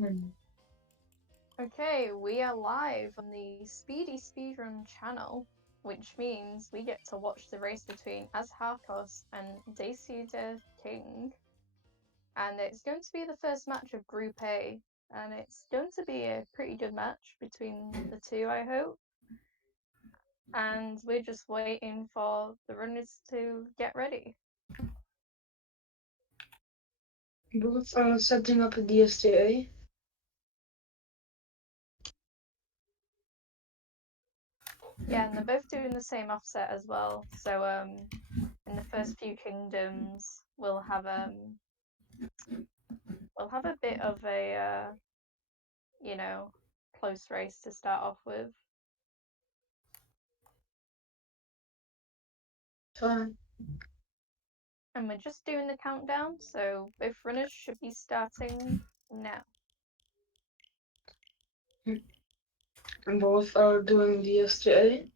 Okay, we are live on the Speedy Speedrun channel, which means we get to watch the race between AzHarcos and Dacidderking. And it's going to be the first match of Group A, and it's going to be a pretty good match between the two, I hope. And we're just waiting for the runners to get ready. Both are setting up a DSTA. Yeah, and they're both doing the same offset as well. So in the first few kingdoms, we'll have a bit of a you know, close race to start off with. Fine. And we're just doing the countdown, so both runners should be starting now. And both are doing DSTA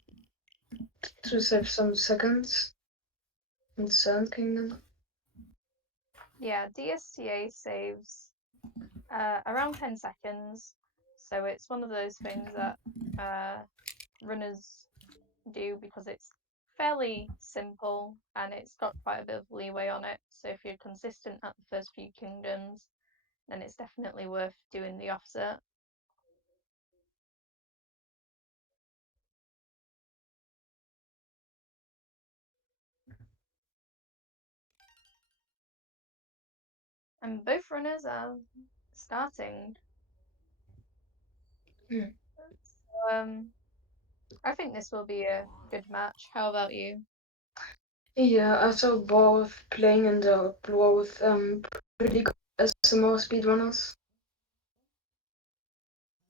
to save some seconds in Sand Kingdom. Yeah, DSTA saves around 10 seconds, so it's one of those things that runners do because it's fairly simple and it's got quite a bit of leeway on it. So if you're consistent at the first few kingdoms, then it's definitely worth doing the offset. And both runners are starting. So, I think this will be a good match. How about you? Yeah, I saw both playing in the both pretty good SMO speedrunners.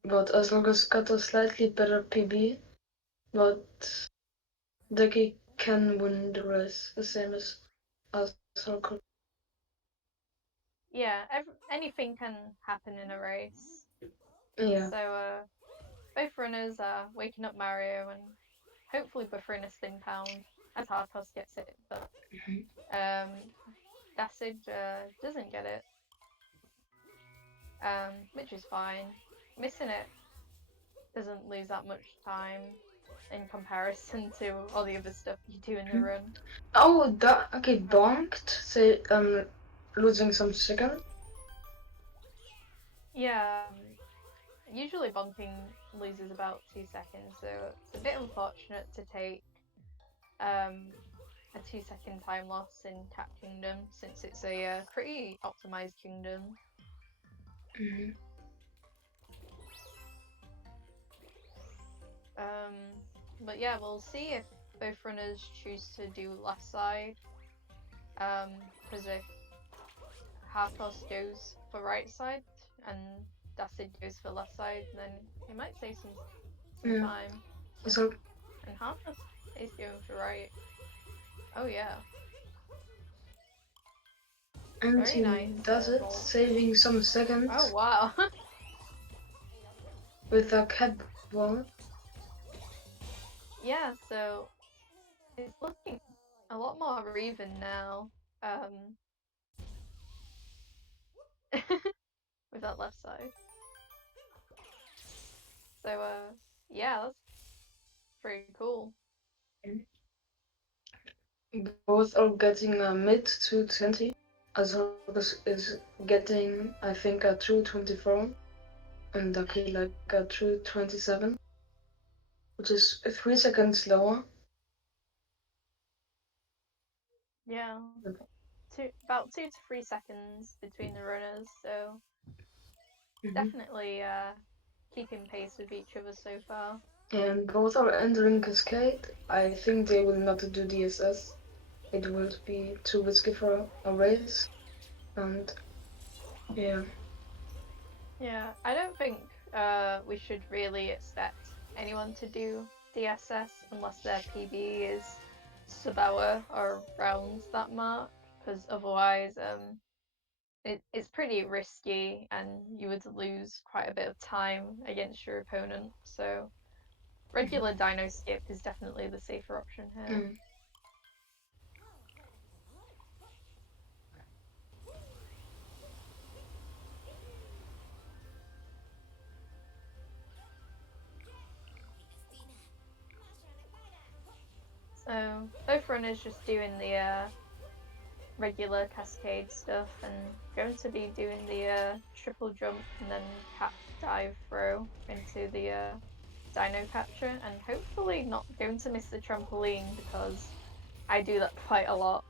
But AzHarcos got a slightly better PB, but Decky can win the race, the same as AzHarcos. Yeah, anything can happen in a race. Yeah. So both runners are waking up Mario, and hopefully both runners spin pound as Harcos gets it, but Dacid doesn't get it, which is fine. Missing it doesn't lose that much time in comparison to all the other stuff you do in the run. Oh, okay, bonked. Say, losing some seconds. Yeah, usually bonking loses about 2 seconds, so it's a bit unfortunate to take a 2-second time loss in Cat Kingdom since it's a pretty optimized kingdom. But yeah, we'll see if both runners choose to do left side. Because if Harcos goes for right side and Dacid goes for left side, then he might save some time. So, And Harcos is going for right. Oh yeah. and Very he nice does it, roll. saving some seconds Oh wow. with a cat ball. Yeah, so it's looking a lot more even now. Um, with that left side. So yeah, that's pretty cool. Both are getting a mid 220. AzHarcos is getting, I think, a 224, and Ducky like a 227, which is 3 seconds lower. Yeah. About 2 to 3 seconds between the runners, so definitely keeping pace with each other so far. And both are entering Cascade. I think they will not do DSS. It would be too risky for a race. And yeah. Yeah, I don't think we should really expect anyone to do DSS unless their PB is sub-hour or around that mark, because otherwise it's pretty risky and you would lose quite a bit of time against your opponent. So regular dino skip is definitely the safer option here. Both runners just doing the regular cascade stuff and going to be doing the triple jump and then cat dive throw into the dino catcher, and hopefully not going to miss the trampoline because I do that quite a lot.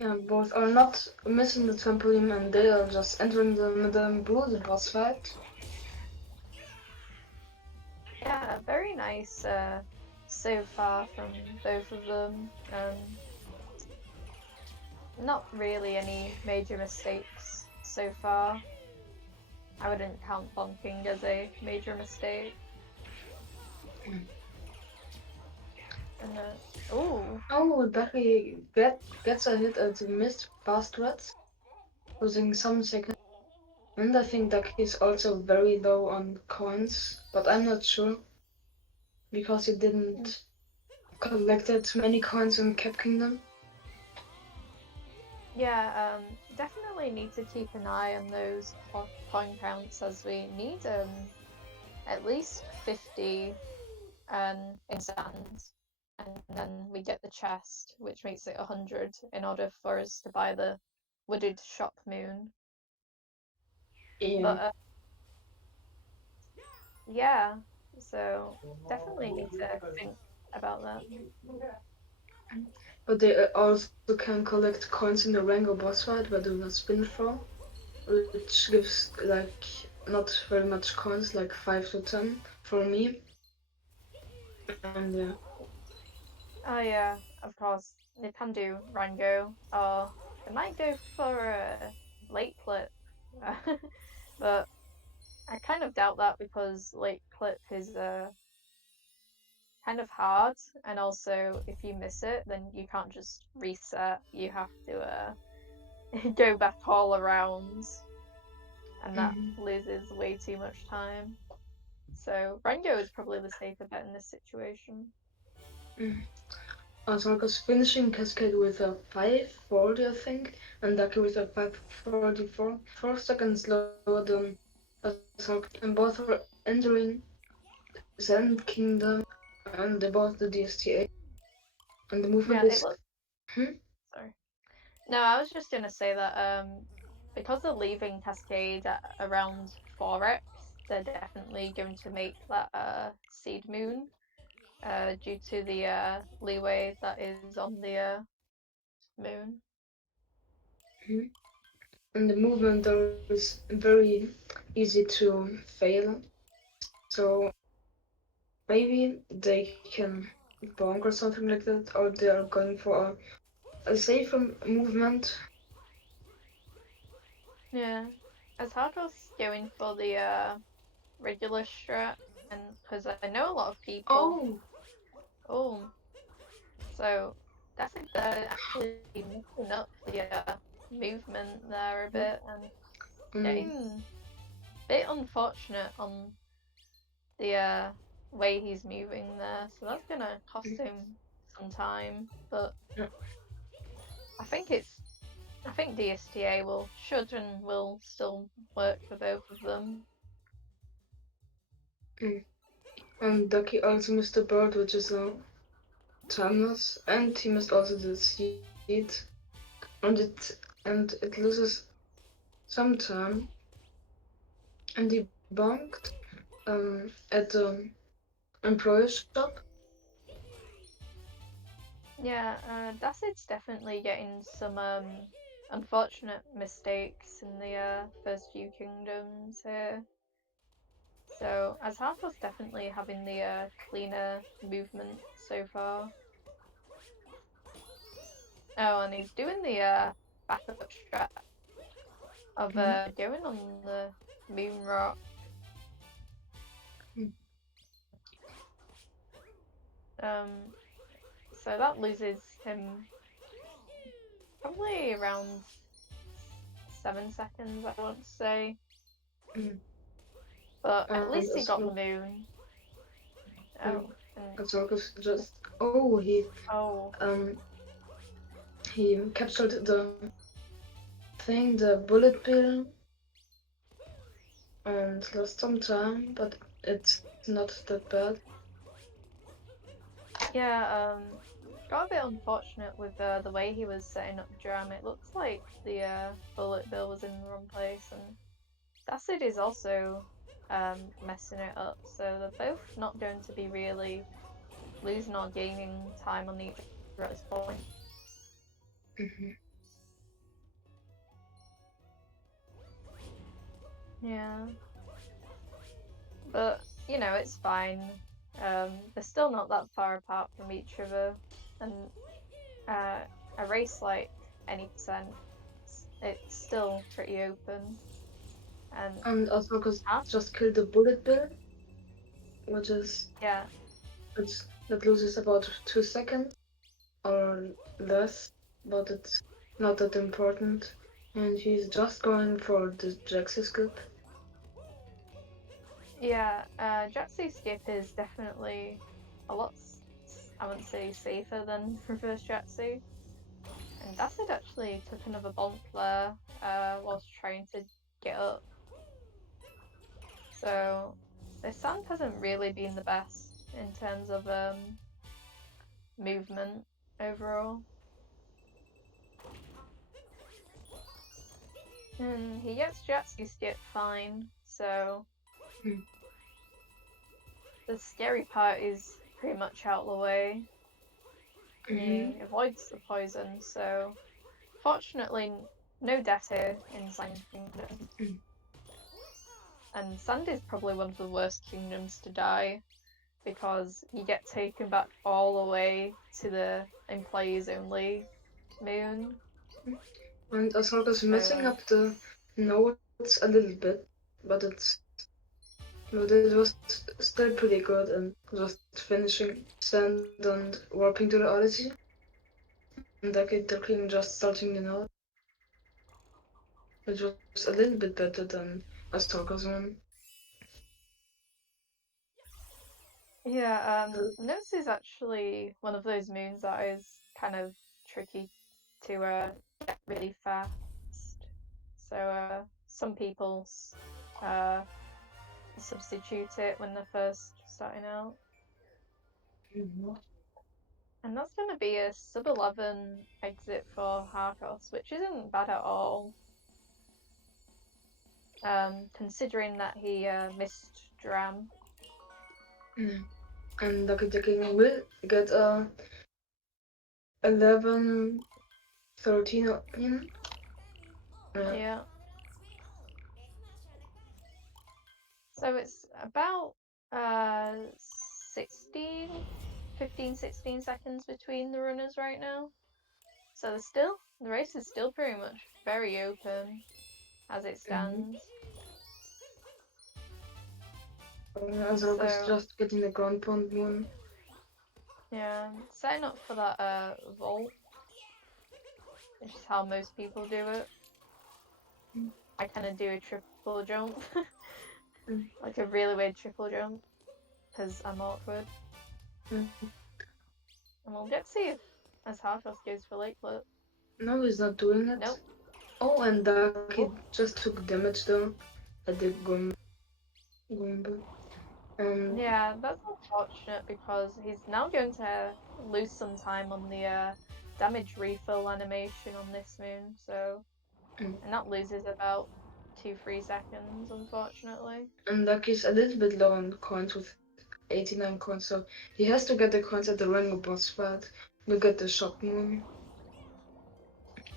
Yeah, both are not missing the trampoline and they are just entering the Madame Blue boss fight. Yeah, very nice so far from both of them. Not really any major mistakes so far. I wouldn't count bonking as a major mistake. And Oh, Becky gets a hit at the missed past reds, losing some seconds. And I think Ducky is also very low on coins, but I'm not sure because he didn't collected many coins in Cap Kingdom. yeah, definitely need to keep an eye on those coin counts, as we need at least 50 in sands, and then we get the chest, which makes it 100 in order for us to buy the wooded shop moon. Yeah. But yeah, so definitely need to think about that. But they also can collect coins in the Rango boss fight by doing a spin throw, which gives like not very much coins, like 5 to 10 for me. And yeah. Oh yeah, of course. They can do Rango, or they might go for a late clip. But I kind of doubt that because late clip is kind of hard, and also if you miss it, then you can't just reset. You have to go back all around, and that loses way too much time. So Rango is probably the safer bet in this situation. AzHarcos finishing Cascade with a 540, I think, and Ducky with a 544, 4 seconds lower than AzHarcos, and both are entering Zen Kingdom, and they both the DSTA, and the movement Yeah, it is. looks. Hmm? Sorry. No, I was just gonna say that because they're leaving Cascade at around 4x, they're definitely going to make that seed moon due to the leeway that is on the moon. And the movement is very easy to fail, so maybe they can bonk or something like that, or they are going for a safer movement. Yeah, AzHarcos going for the regular strat, and because I know a lot of people. Oh! Oh, so that's like they're actually messing up the movement there a bit and Mm, getting a bit unfortunate on the way he's moving there. So that's gonna cost him some time, but yeah. I think it's I think DSTA should and will still work for both of them. Mm. And Ducky also missed the bird, which is a timeless, and he missed also the seed, and it loses some time, and he bonked at the employee shop. Yeah, Dacid's definitely getting some unfortunate mistakes in the first few kingdoms here. So AzHarcos definitely having the cleaner movement so far. Oh, and he's doing the backup strat of going on the moon rock. Mm. Um, so that loses him probably around 7 seconds, I want to say. Mm. But at And least he as got the well, moon. mm, Oh, and Azorcus just he oh, um he captured the bullet bill, and lost some time, but it's not that bad. yeah. got a bit unfortunate with the way he was setting up Jam. It looks like the bullet bill was in the wrong place, and Dacid is also messing it up. So they're both not going to be really losing or gaining time on each other at this point. Yeah. But, you know, it's fine. They're still not that far apart from each other. And a race like any percent, it's still pretty open. And AzHarcos Ah, just killed the bullet bill, which is yeah, that loses about 2 seconds or less, but it's not that important. And he's just going for the Jaxi skip. yeah. Jaxi skip is definitely a lot, I wouldn't say safer than reverse Jaxi. And Dacid actually took another bonk there whilst trying to get up. So the sand hasn't really been the best in terms of movement overall. And he gets Jatsky skip fine, so the scary part is pretty much out of the way. He avoids the poison, so fortunately no death here in Sand Kingdom. And Sand is probably one of the worst kingdoms to die, because you get taken back all the way to the employees only moon. And AzHarcos messing up the notes a little bit, but it was still pretty good, and just finishing sand and warping to the Odyssey. And Dacidderking just starting the note, which was a little bit better than AzHarcos one. Yeah, Nose is actually one of those moons that is kind of tricky to get really fast. So some people substitute it when they're first starting out. And that's going to be a sub 11 exit for Harcos, which isn't bad at all. Considering that he missed Dram. And Dacidderking will get a 11, 13 in. Yeah. So it's about 16, 15, 16 seconds between the runners right now. So the race is still pretty much very open as it stands. AzHarcos So just getting the ground pound moon. yeah, setting up for that vault, which is how most people do it. I kind of do a triple jump, like a really weird triple jump, because I'm awkward. And we'll get to see if AzHarcos goes for lakelet. No, he's not doing it. Nope. Oh, and Ducky just took damage though at the Gomba. Yeah, that's unfortunate because he's now going to lose some time on the damage refill animation on this moon, so and that loses about 2-3 seconds, unfortunately. And Lucky's a little bit low on coins with 89 coins, so he has to get the coins at the Rango boss fight. We get the shock moon.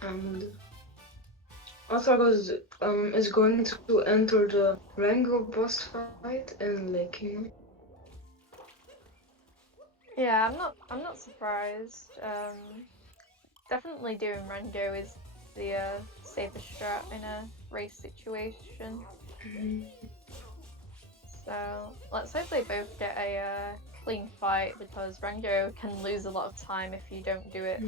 And AzHarcos is going to enter the Rango boss fight in Lake Kingdom. Yeah, I'm not surprised. Definitely doing Rango is the safest strat in a race situation. So let's hope they both get a clean fight, because Rango can lose a lot of time if you don't do it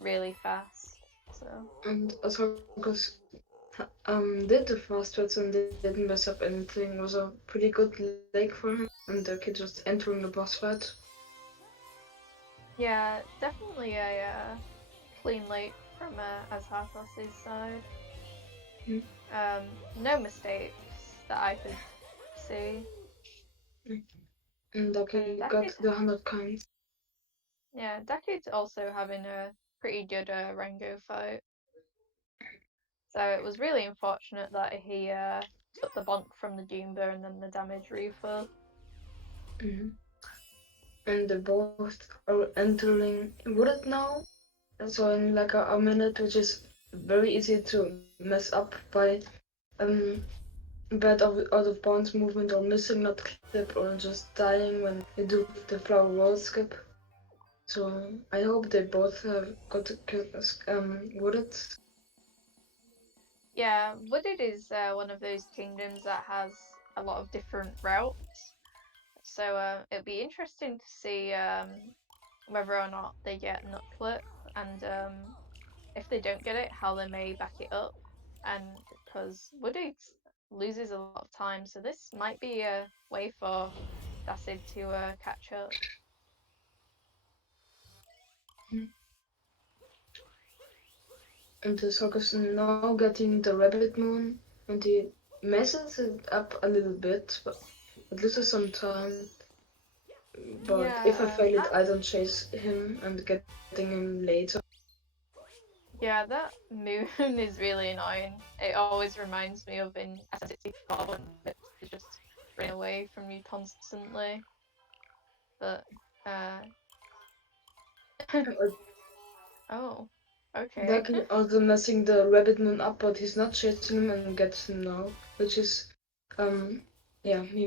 really fast. So And AzHarcos did the fast strats and didn't mess up anything. It was a pretty good lake for him. And the kid just entering the boss fight. yeah, definitely a clean lake from AzHarcos' side. No mistakes that I could see. And Ducky got the 100 coins. Yeah, Daci's also having a pretty good Rango fight. So it was really unfortunate that he took the bonk from the Doomba and then the damage refill. Mm-hmm. And they both are entering Wooded now. And so in like a minute, which is very easy to mess up by um bad out of bounds movement or missing not clip or just dying when you do the flower roll skip. So I hope they both have got Wooded. Yeah, Wooded is one of those kingdoms that has a lot of different routes. So it'll be interesting to see whether or not they get Nutclip and if they don't get it, how they may back it up. And because Wooded loses a lot of time, so this might be a way for Dacid to catch up. And the Sockers now getting the Rabbit Moon, and he messes it up a little bit, but it loses some time. But if I Yeah, fail it, I don't chase him and getting him later. yeah, that moon is really annoying. It always reminds me of in SM64 when it's just running away from you constantly. But uh oh, okay. Ducky also messing the Rabbit Moon up, but he's not chasing him and gets him now, which is, um, yeah, he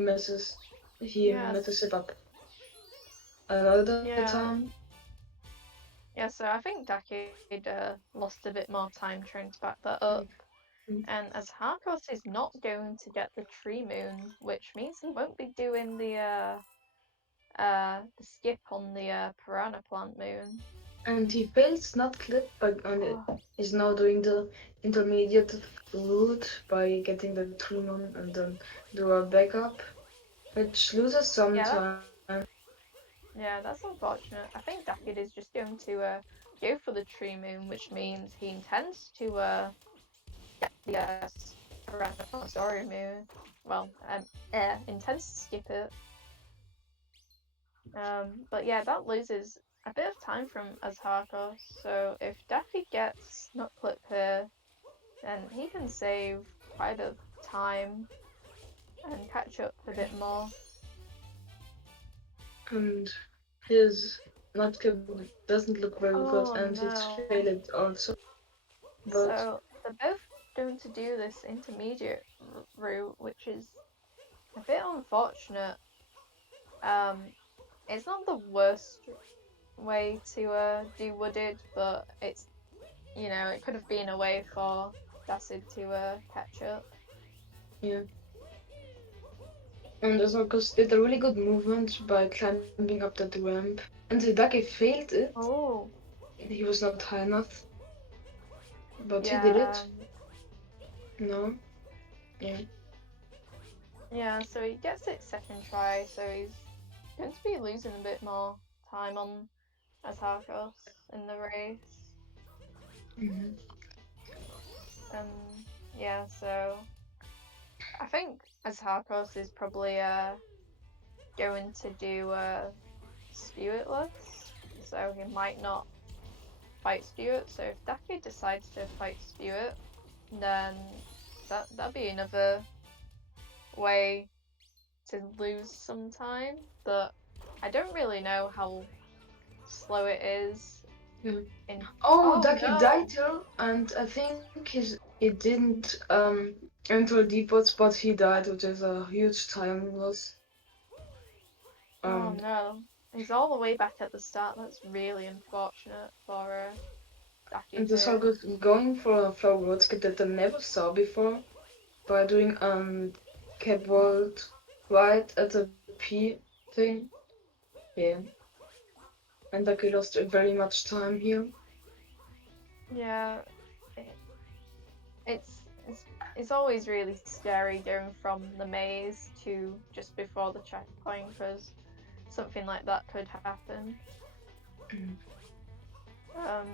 Yes. messes it up another Yeah. time. Yeah, so I think Decade lost a bit more time trying to back that up. Mm. And as Harcos is not going to get the tree moon, which means he won't be doing the skip on the piranha plant moon. And he fails not clip, but Oh, is now doing the intermediate route by getting the tree moon and then do a backup, which loses some yeah, time. that's unfortunate. I think Decade is just going to go for the tree moon, which means he intends to get the piranha plant story moon. Well, intends to skip it. But yeah, that loses a bit of time from AzHarcos. So if Daffy gets Nutclip here, then he can save quite a bit of time and catch up a bit more. And his not clip doesn't look very good, Oh and he's no. failed also. But So they're both going to do this intermediate route, which is a bit unfortunate. Um, it's not the worst way to do Wooded, but it's it could have been a way for Dacid to catch up. yeah. And Azorcos did a really good movement by climbing up that ramp. And the Ducky failed it. Oh, He was not high enough, but he did yeah, it. No? Yeah. yeah. So he gets it second try, so he's going to be losing a bit more time on AzHarcos in the race. Mm-hmm. Yeah. So I think AzHarcos is probably going to do Spewitless, so he might not fight Spewit. So if Daki decides to fight Spewit, then that'd be another way to lose some time. But I don't really know how slow it is. Yeah. In Oh, oh Ducky died no! here, and I think he didn't enter a depot spot. He died, which is a huge time loss. Oh Um, no! He's all the way back at the start. That's really unfortunate for and Daki the here. Azorcos going for a flower road skip that I never saw before by doing catwalk right at the P thing. Yeah. And Ducky lost very much time here. Yeah, it, it's it's always really scary going from the maze to just before the checkpoint because something like that could happen. Mm. Um,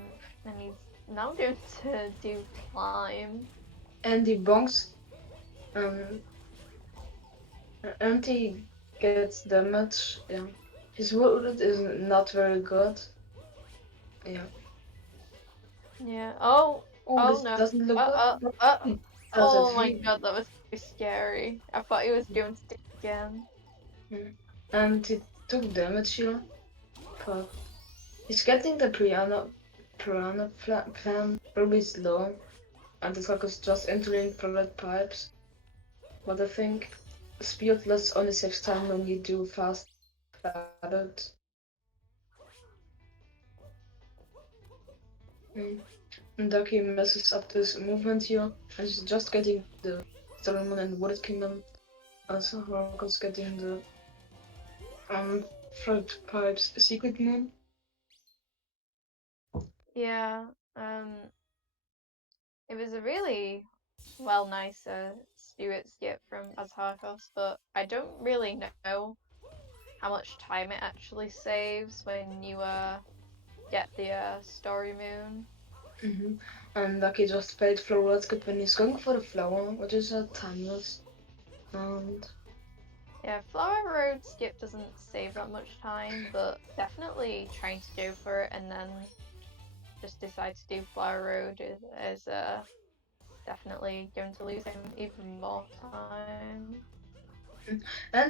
and he's now going to do climb. And he bonks, um, and he gets damage. Yeah. His wood is not very good. Yeah. Yeah. Oh. Oh, Oh this no. doesn't look good. But that's a Oh my three. god, that was so scary. I thought he was going to stick again. And he took damage here, but he's getting the piranha plan really slow, and the sucker is just entering flooded pipes. But I think Speedless only saves time when you do fast flooded. Mm. And Ducky messes up this movement here, and he's just getting the Solomon and Wooded Kingdom. Also, Harcos getting the flooded pipes secret moon. Yeah. It was a really nice Stewart skip from AzHarcos, but I don't really know how much time it actually saves when you get the story moon. Mm-hmm. And Ducky just failed flower skip when he's going for the flower, which is a timeless. And Yeah, Flower Road skip doesn't save that much time, but definitely trying to go for it and then just decide to do Flower Road is definitely going to lose him even more time.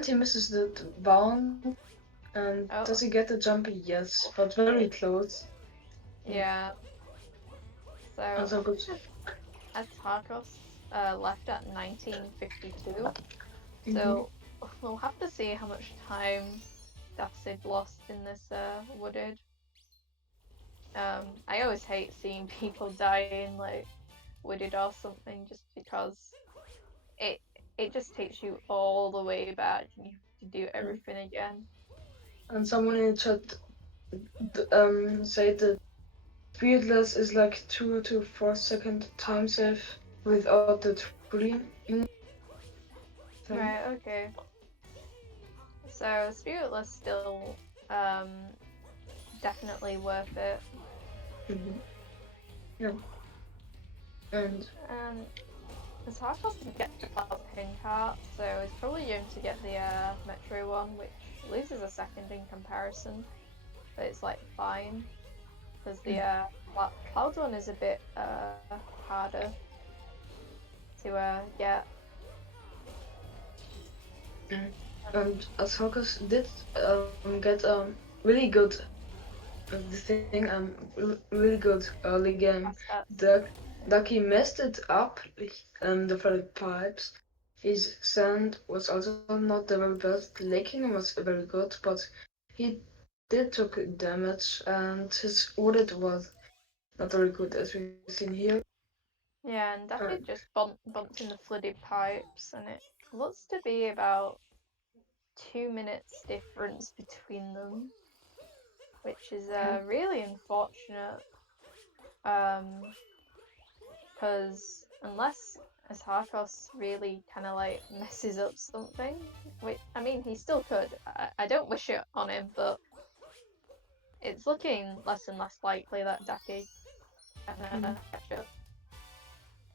he misses the bound. And does Oh, he get the jump? Yes, but very close. yeah. So I Also good. think AzHarcos left at 1952. Mm-hmm. So we'll have to see how much time Dacid lost in this wooded. I always hate seeing people die in like wooded or something just because it it just takes you all the way back and you have to do everything again. And someone in the chat said that Beardless is like 2 to 4 second time save without the tree in thing. Right, okay. So Spiritless still um definitely worth it. Mm-hmm. Yeah. And And it's hard for us to get the Cloud Pin cart, so it's probably going to get the Metro one, which loses a second in comparison, but it's like fine because the Cloud one is a bit harder to get. mm, and AzHarcos did get really good the thing really good early game. Stats. Duck Ducky messed it up the flooded pipes. His sand was also not the very best. Laking was very good, but he did took damage and his audit was not very good as we've seen here. Yeah, and Uh, Duffy just bumped in the flooded pipes, and it looks to be about 2 minutes difference between them, which is really unfortunate. Because unless Asharkos really kind of like messes up something, which I mean he still could. I don't wish it on him, but it's looking less and less likely that Daki can catch up.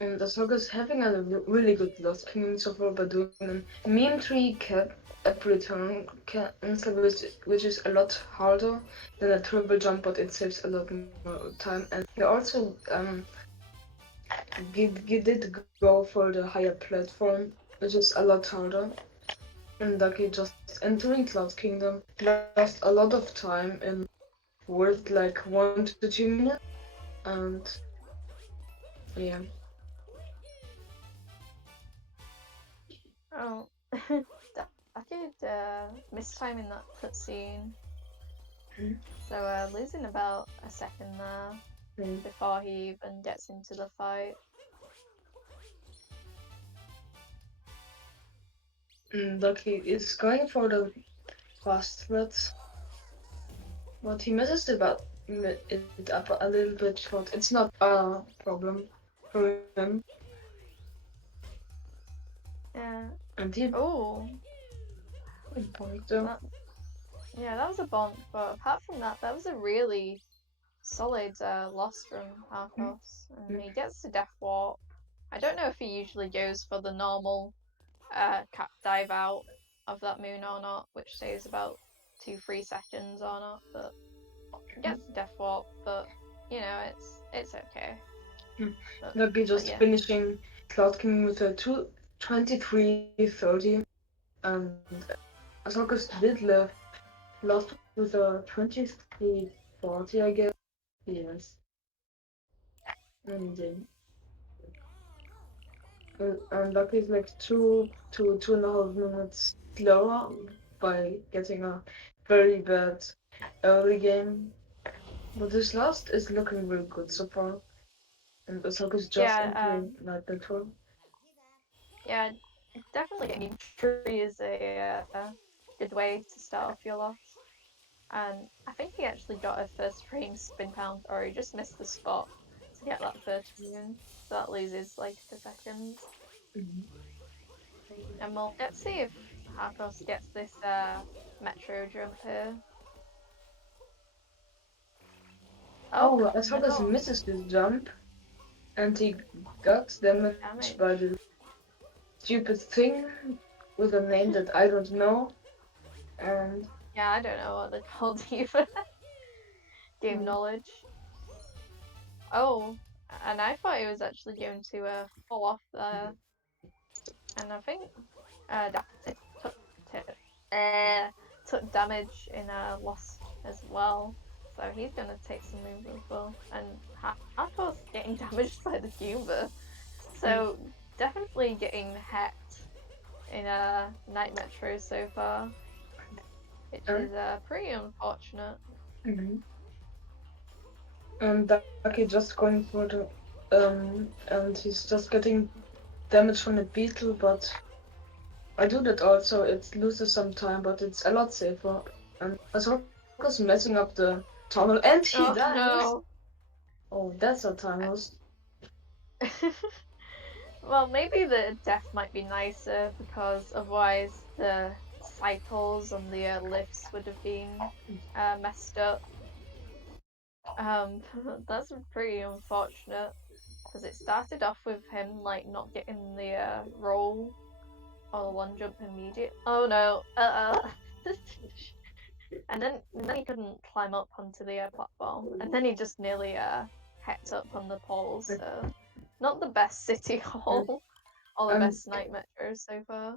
and AzHarcos having a really good Lost Kingdom so far by doing a meme tree cap up return cancel, which is a lot harder than a triple jump, but it saves a lot more time. And he also did go for the higher platform, which is a lot harder. And Ducky just entering Cloud Kingdom lost a lot of time in worth like 1 to 2 minutes. And yeah. Oh, Daki mistiming that cutscene, so losing about a second there Mm. before he even gets into the fight. Ducky is going for the fast threats, but he messes it up a little bit, but it's not a problem for him. Yeah. And he Oh, point them. that yeah, that was a bonk. But apart from that, that was a really solid loss from Arcos, and he gets to Death Walk. I don't know if he usually goes for the normal cap dive out of that moon or not, which saves about 2-3 seconds or not, but gets death warp, but you know it's okay. Mm. But, Lucky just yeah. finishing Cloud King with a 23:30, and AzHarcos did lost with a 23:40, I guess. Yes. And Lucky is like 2.5 minutes slower by getting a very bad early game. But this last is looking really good so far. And AzHarcos just Yeah, entering Night Patrol. yeah, definitely getting free is a good way to start off your loss. And I think he actually got a first frame spin pound, or he just missed the spot to get that first win. So that loses like a second. Mhm. And let's see if Harcos gets this metro jump here. Oh Oh, AzHarcos no, misses this jump, and he got damaged by damage. the stupid thing with a name that I don't know. And Yeah, I don't know what they're called either. Game mm, knowledge. Oh, and I thought he was actually going to fall off there. And I think Dacidderking uh, took damage in loss as well. So he's gonna take some moves as well. And Harco's getting damaged by the Goomba. mm, So definitely getting hit in Night Metro so far, which and is pretty unfortunate. mhm. And Ducky just going for the and he's just getting damage from the beetle, but I do that also. It loses some time, but it's a lot safer. And AzHarcos messing up the tunnel, and he Oh dies. no! Oh, that's a time loss. Well, maybe the death might be nicer because otherwise the cycles on the lifts would have been messed up. That's pretty unfortunate because it started off with him like not getting the roll or the one jump immediate. Oh no! and then he couldn't climb up onto the platform, and then he just nearly hecked up on the poles. So not the best city And, hall or the and, best night metro so far.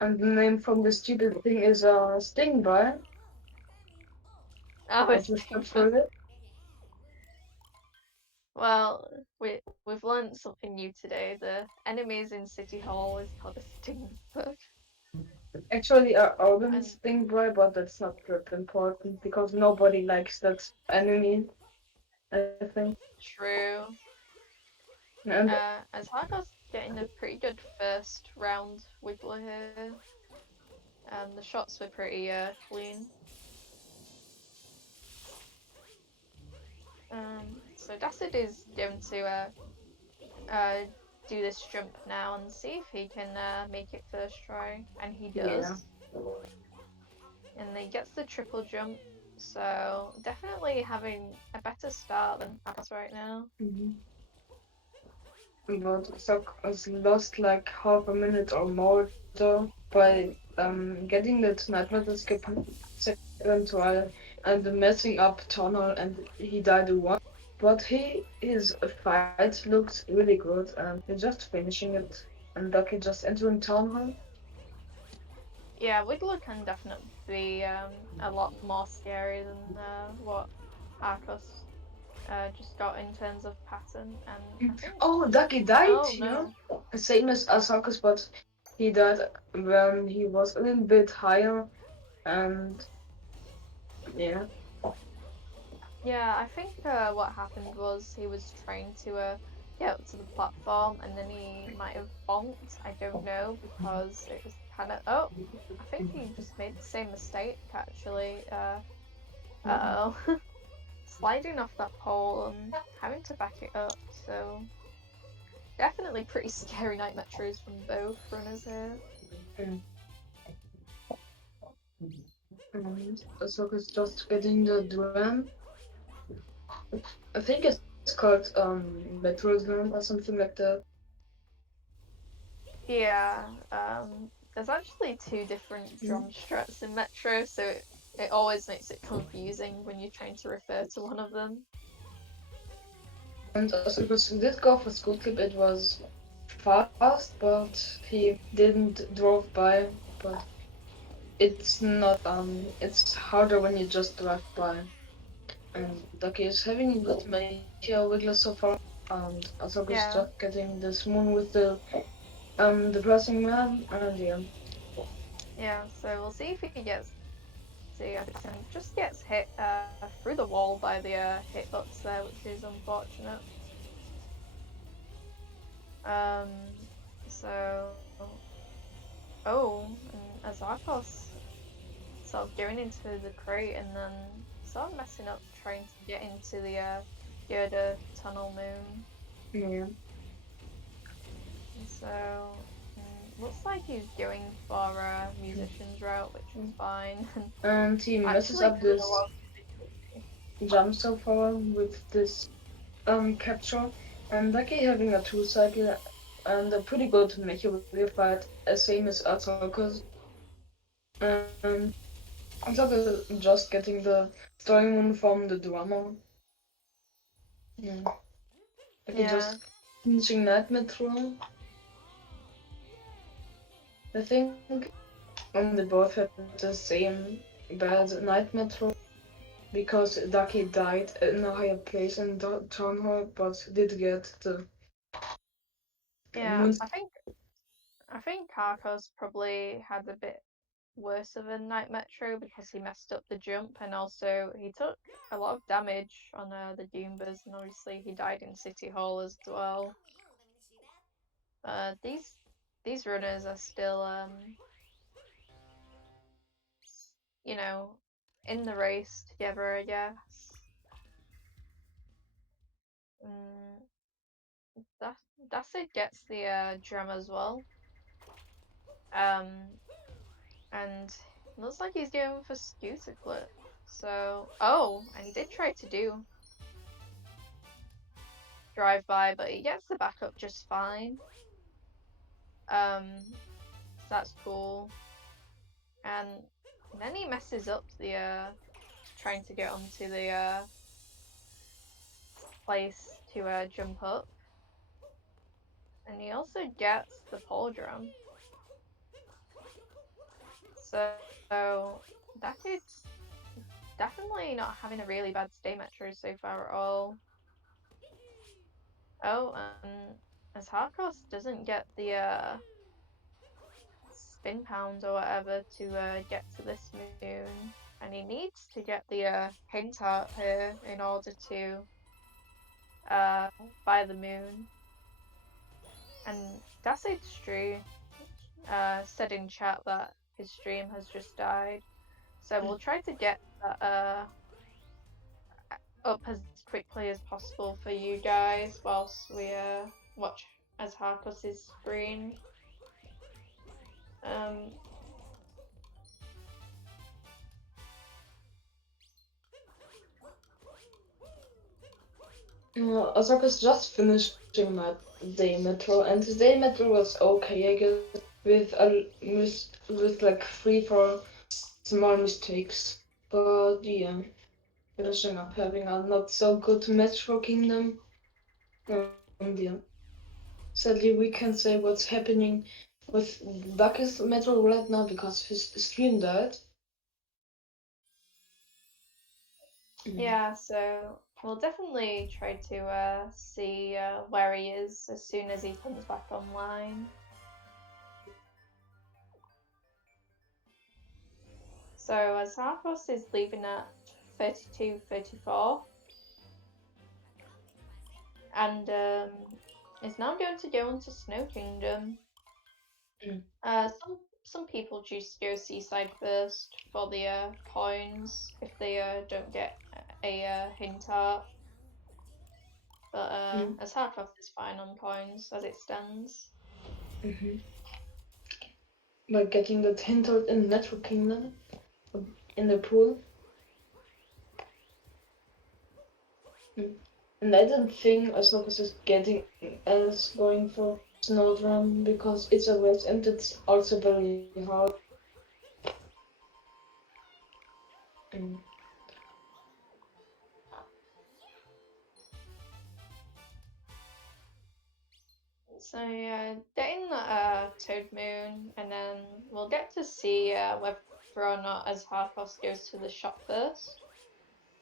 and the name from the stupid thing is Stingray. Oh, I it's just pink. heard it. Well, we've learned something new today. The enemies in City Hall is called a stingbug. Actually, Urban And Stingray, but that's not that important because nobody likes that enemy, I think. true. And AzHarcos getting a pretty good first round wiggler here. The shots were pretty clean. So Dacid is going to uh, do this jump now and see if he can make it first try, and he yeah. does. And he gets the triple jump, so definitely having a better start than us right now. Mm-hmm. But Sock has lost like half a minute or more though by getting that nightmare skip second try and messing up tunnel, and he died once. But his fight looks really good and he's just finishing it, and Lucky just entering tunnel. Yeah, Wiggler can definitely be a lot more scary than what Arcos just got in terms of pattern, and I think. Oh, Ducky died Oh here. no. Same as AzHarcos, but he died when he was a little bit higher, and yeah. Yeah, I think what happened was he was trying to get up to the platform, and then he might have bonked. I don't know because it was kind of. Oh, I think he just made the same mistake actually. Uh oh, sliding off that pole and having to back it up. So definitely pretty scary night metros from both runners here. Mm. AzHarcos just getting the drum. I think it's called Metro drum or something like that. Yeah. There's actually two different drum struts in Metro, so it always makes it confusing when you're trying to refer to one of them. And AzHarcos did go for school clip. It was fast, but he didn't drove by. But it's not it's harder when you just drive by. And Ducky is having a good Meteor Wiggler so far. And AzHarcos Yeah, just getting this moon with the pressing man, and yeah. yeah. So we'll see if he gets the just gets hit through the wall by the hitbox there, which is unfortunate. Um, so and AzHarcos sort of going into the crate and then sort of messing up trying to get into the Yoda tunnel moon. Yeah. So looks like he's going for a musician's route, which is fine. And he messes Actually, up doing a this lot. jump so far with this capture. And Ducky having a 2 cycle and a pretty good Mecha Wheel fight, as same as AzHarcos. And AzHarcos just getting the story moon from the drummer. Yeah. Ducky Yeah, just finishing Nightmare through. I think they both had the same bad Nightmare throw because Ducky died in a higher place in the town hall, but did get the yeah. moon. I think Harkos probably had a bit worse of a night metro because he messed up the jump and also he took a lot of damage on the Doombas and obviously he died in City Hall as well. These runners are still you know in the race together, I guess. Mm, that Dacid gets the gem as well. Um, and looks like he's going for scooter clip. So and he did try to do drive by, but he gets the backup just fine. So that's cool. And then he messes up the trying to get onto the place to jump up, and he also gets the pole drum. So that kid's definitely not having a really bad stay metro so far at all. Oh, as Harkos doesn't get the spin pound or whatever to get to this moon, and he needs to get the hint art here in order to uh buy the moon. And Dacid's stream said in chat that his stream has just died, so we'll try to get that up as quickly as possible for you guys whilst we watch AzHarcos' screen. Um, Ahsoka's just finishing my day metro, and his day metro was okay, I guess, with like 3 4 small mistakes. But yeah, finishing up having a not so good Metro Kingdom. And yeah, sadly we can't say what's happening with Bucky's Metro right now because his stream died. yeah, so we'll definitely try to see where he is as soon as he comes back online. So AzHarcos is leaving at 32-34 and is now going to go into Snow Kingdom. Mm. Some people choose to go Seaside first for the coins if they don't get a hint art. But Mm. AzHarcos is fine on coins as it stands. Mm-hmm. By getting that hinted in Metro Kingdom in the pool. Mm. And I don't think Ahsoka is getting as going for Snowdrum because it's a race and it's also very hard. Mm. So yeah, getting Toad Moon, and then we'll get to see whether or not AzHarcos goes to the shop first,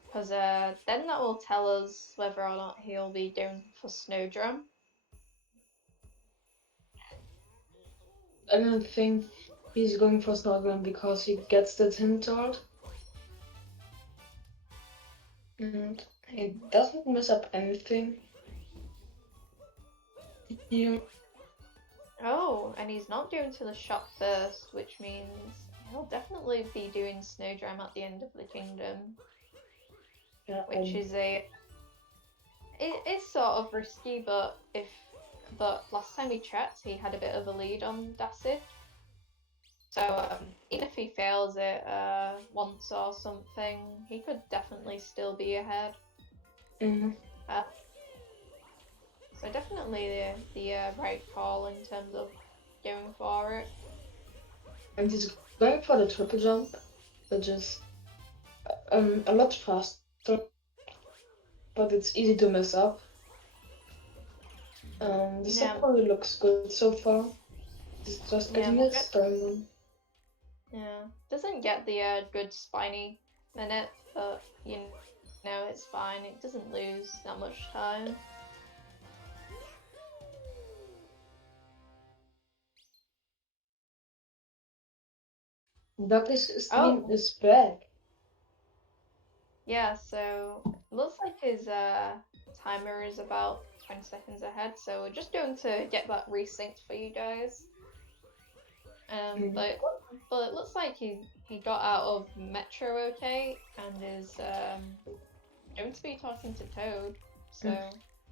because then that will tell us whether or not he'll be going for Snowdrum. I don't think he's going for Snowdrum because he gets the hint art. And he doesn't mess up anything. Yeah. Oh, and he's not going to the shop first, which means he'll definitely be doing Snowdrum at the end of the kingdom, Yeah, which is it's sort of risky, but last time we checked, he had a bit of a lead on Dacid. So even if he fails it once or something, he could definitely still be ahead. So definitely the right call in terms of going for it. and he's going for the triple jump, which is a lot faster, but it's easy to mess up. The Yeah. probably looks good so far. He's just getting his story moon. Yeah, doesn't get the good spiny minute, but you know it's fine. It doesn't lose that much time. Douglas' team is back. Yeah, so looks like his timer is about 20 seconds ahead, so we're just going to get that resynced for you guys. But it looks like he got out of Metro okay and is going to be talking to Toad. So.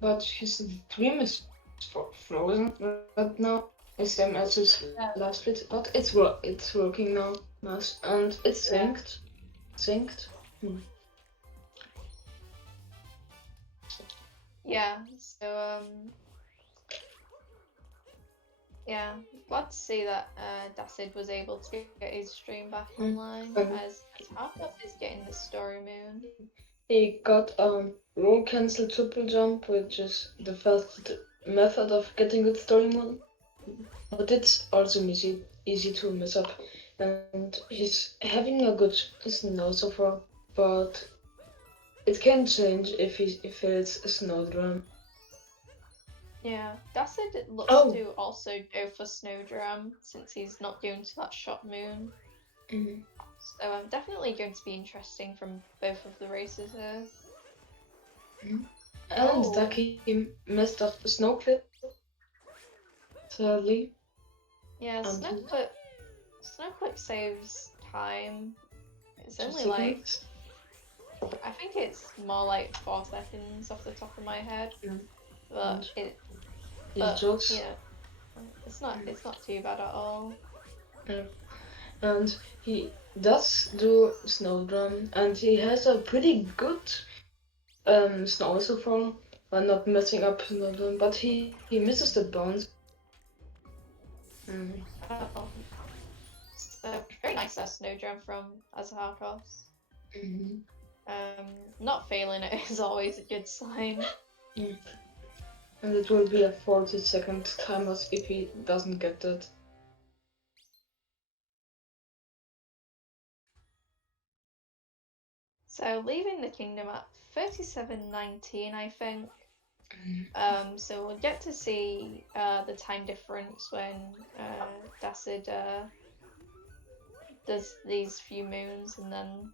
But his dream is frozen right now. The same as his last bit, but it's working now, and it's synced. Yeah. So yeah, glad to see that Dacid was able to get his stream back online as AzHarcos is getting the story moon. He got roll cancel triple jump, which is the first method of getting the story moon. But it's also easy to mess up. And he's having a good snow so far, but it can change if it's a snowdrum. Yeah, Dacid looks to also go for Snowdrum since he's not going to that shot moon. So definitely going to be interesting from both of the races here. And Ducky messed up the snow clip. Sadly. Yeah, snow clip saves time. It's only like I think it's more like 4 seconds off the top of my head. But it's not too bad at all. And he does do snowdrum, and he has a pretty good snow so far, but not messing up snowdrum, but he misses the bounce. So very nice snowdrum from AzHarcos. Not failing it is always a good sign. And it will be a 40-second timer if he doesn't get that. So leaving the kingdom at 37:19, I think. So we'll get to see the time difference when Dacid does these few moons and then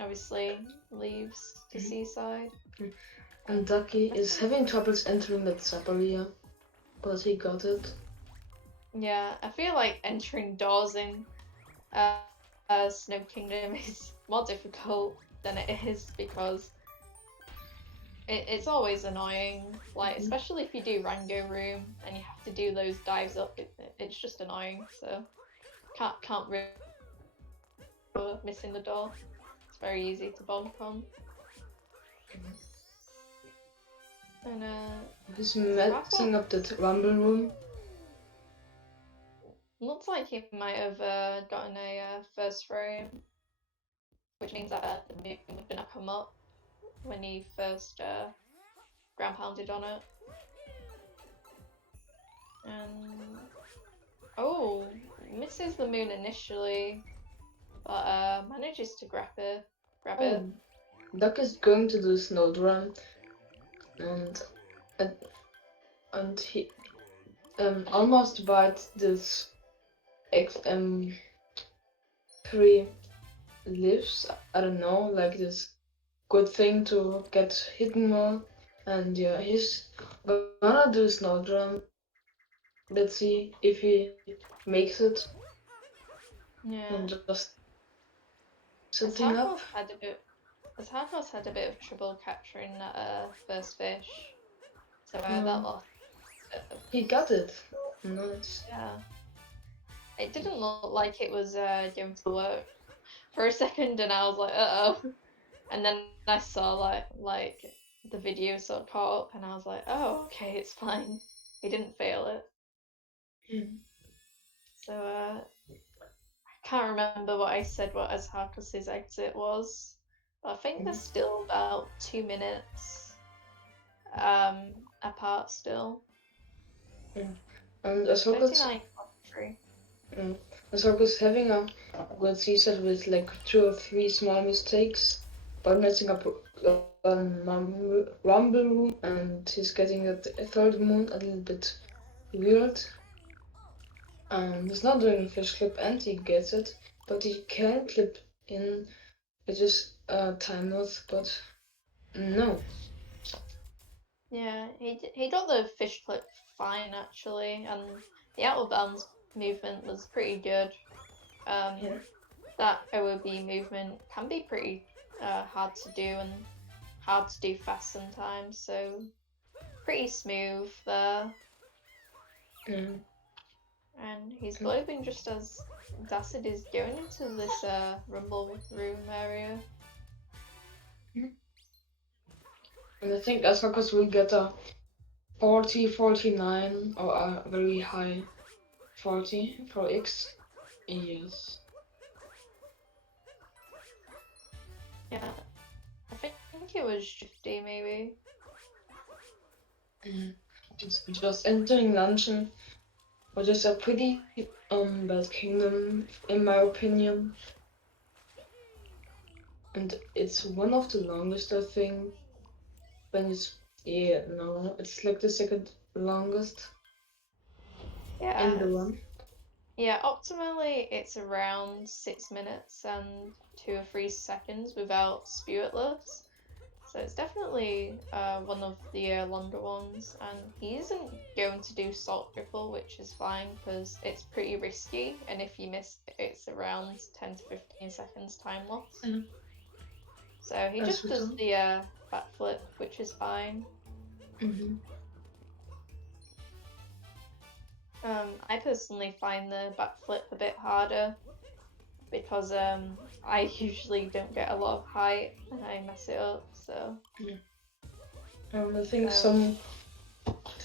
obviously leaves to Seaside. And Ducky is having troubles entering that Zapalia, but he got it. Yeah, I feel like entering doors in Snow Kingdom is more difficult than it is because it's always annoying, like especially if you do Rango Room and you have to do those dives up. It's just annoying. So can't really missing the door. It's very easy to bonk on. And he's messing up that Rumble Room. Looks like he might have gotten a first frame. which means that the movement did not come up when he first ground pounded on it. And oh, misses the moon initially, but manages to grab it. Oh, Duck is going to do Snowdrum, and and he almost bites this 3 lives. I don't know, like this good thing to get hidden more. And yeah, he's gonna do Snowdrum. Let's see if he makes it. Yeah. And just setting up. AzHarcos had a bit of trouble capturing that first fish, so that Um, lost. he got it. Nice. Yeah, it didn't look like it was going to work for a second, and I was like, uh oh. And then I saw like the video sort of caught up, and I was like, oh, okay, it's fine. He didn't fail it. So I can't remember what I said. What AzHarcos' exit was, but I think they're still about 2 minutes apart still. And AzHarcos, 39.3. AzHarcos having a good season with like 2 or 3 small mistakes, but messing up Rumble Room, and he's getting that third moon a little bit weird. He's not doing fish clip and he gets it, but he can clip in. It is time loss, but no. Yeah, he got the fish clip fine actually, and the out of bounds movement was pretty good. Yeah. That OOB movement can be pretty hard to do and hard to do fast sometimes, so pretty smooth there. Mm. And he's globing just as Dacid is going into this rumble room area. And I think AzHarcos will get a 40, 49 or a very high 40 for X. Yes. Yeah, I think it was 50 maybe. Just entering dungeon, which is a pretty bad kingdom in my opinion. And it's one of the longest, I think. When it's no, it's like the second longest in Yeah, the one. yeah, optimally it's around 6 minutes and 2 or 3 seconds without spiritless. So it's definitely one of the longer ones, and he isn't going to do salt triple, which is fine because it's pretty risky, and if you miss it, it's around 10 to 15 seconds time loss. So he just does the backflip, which is fine. I personally find the backflip a bit harder because I usually don't get a lot of height and I mess it up. So I think some,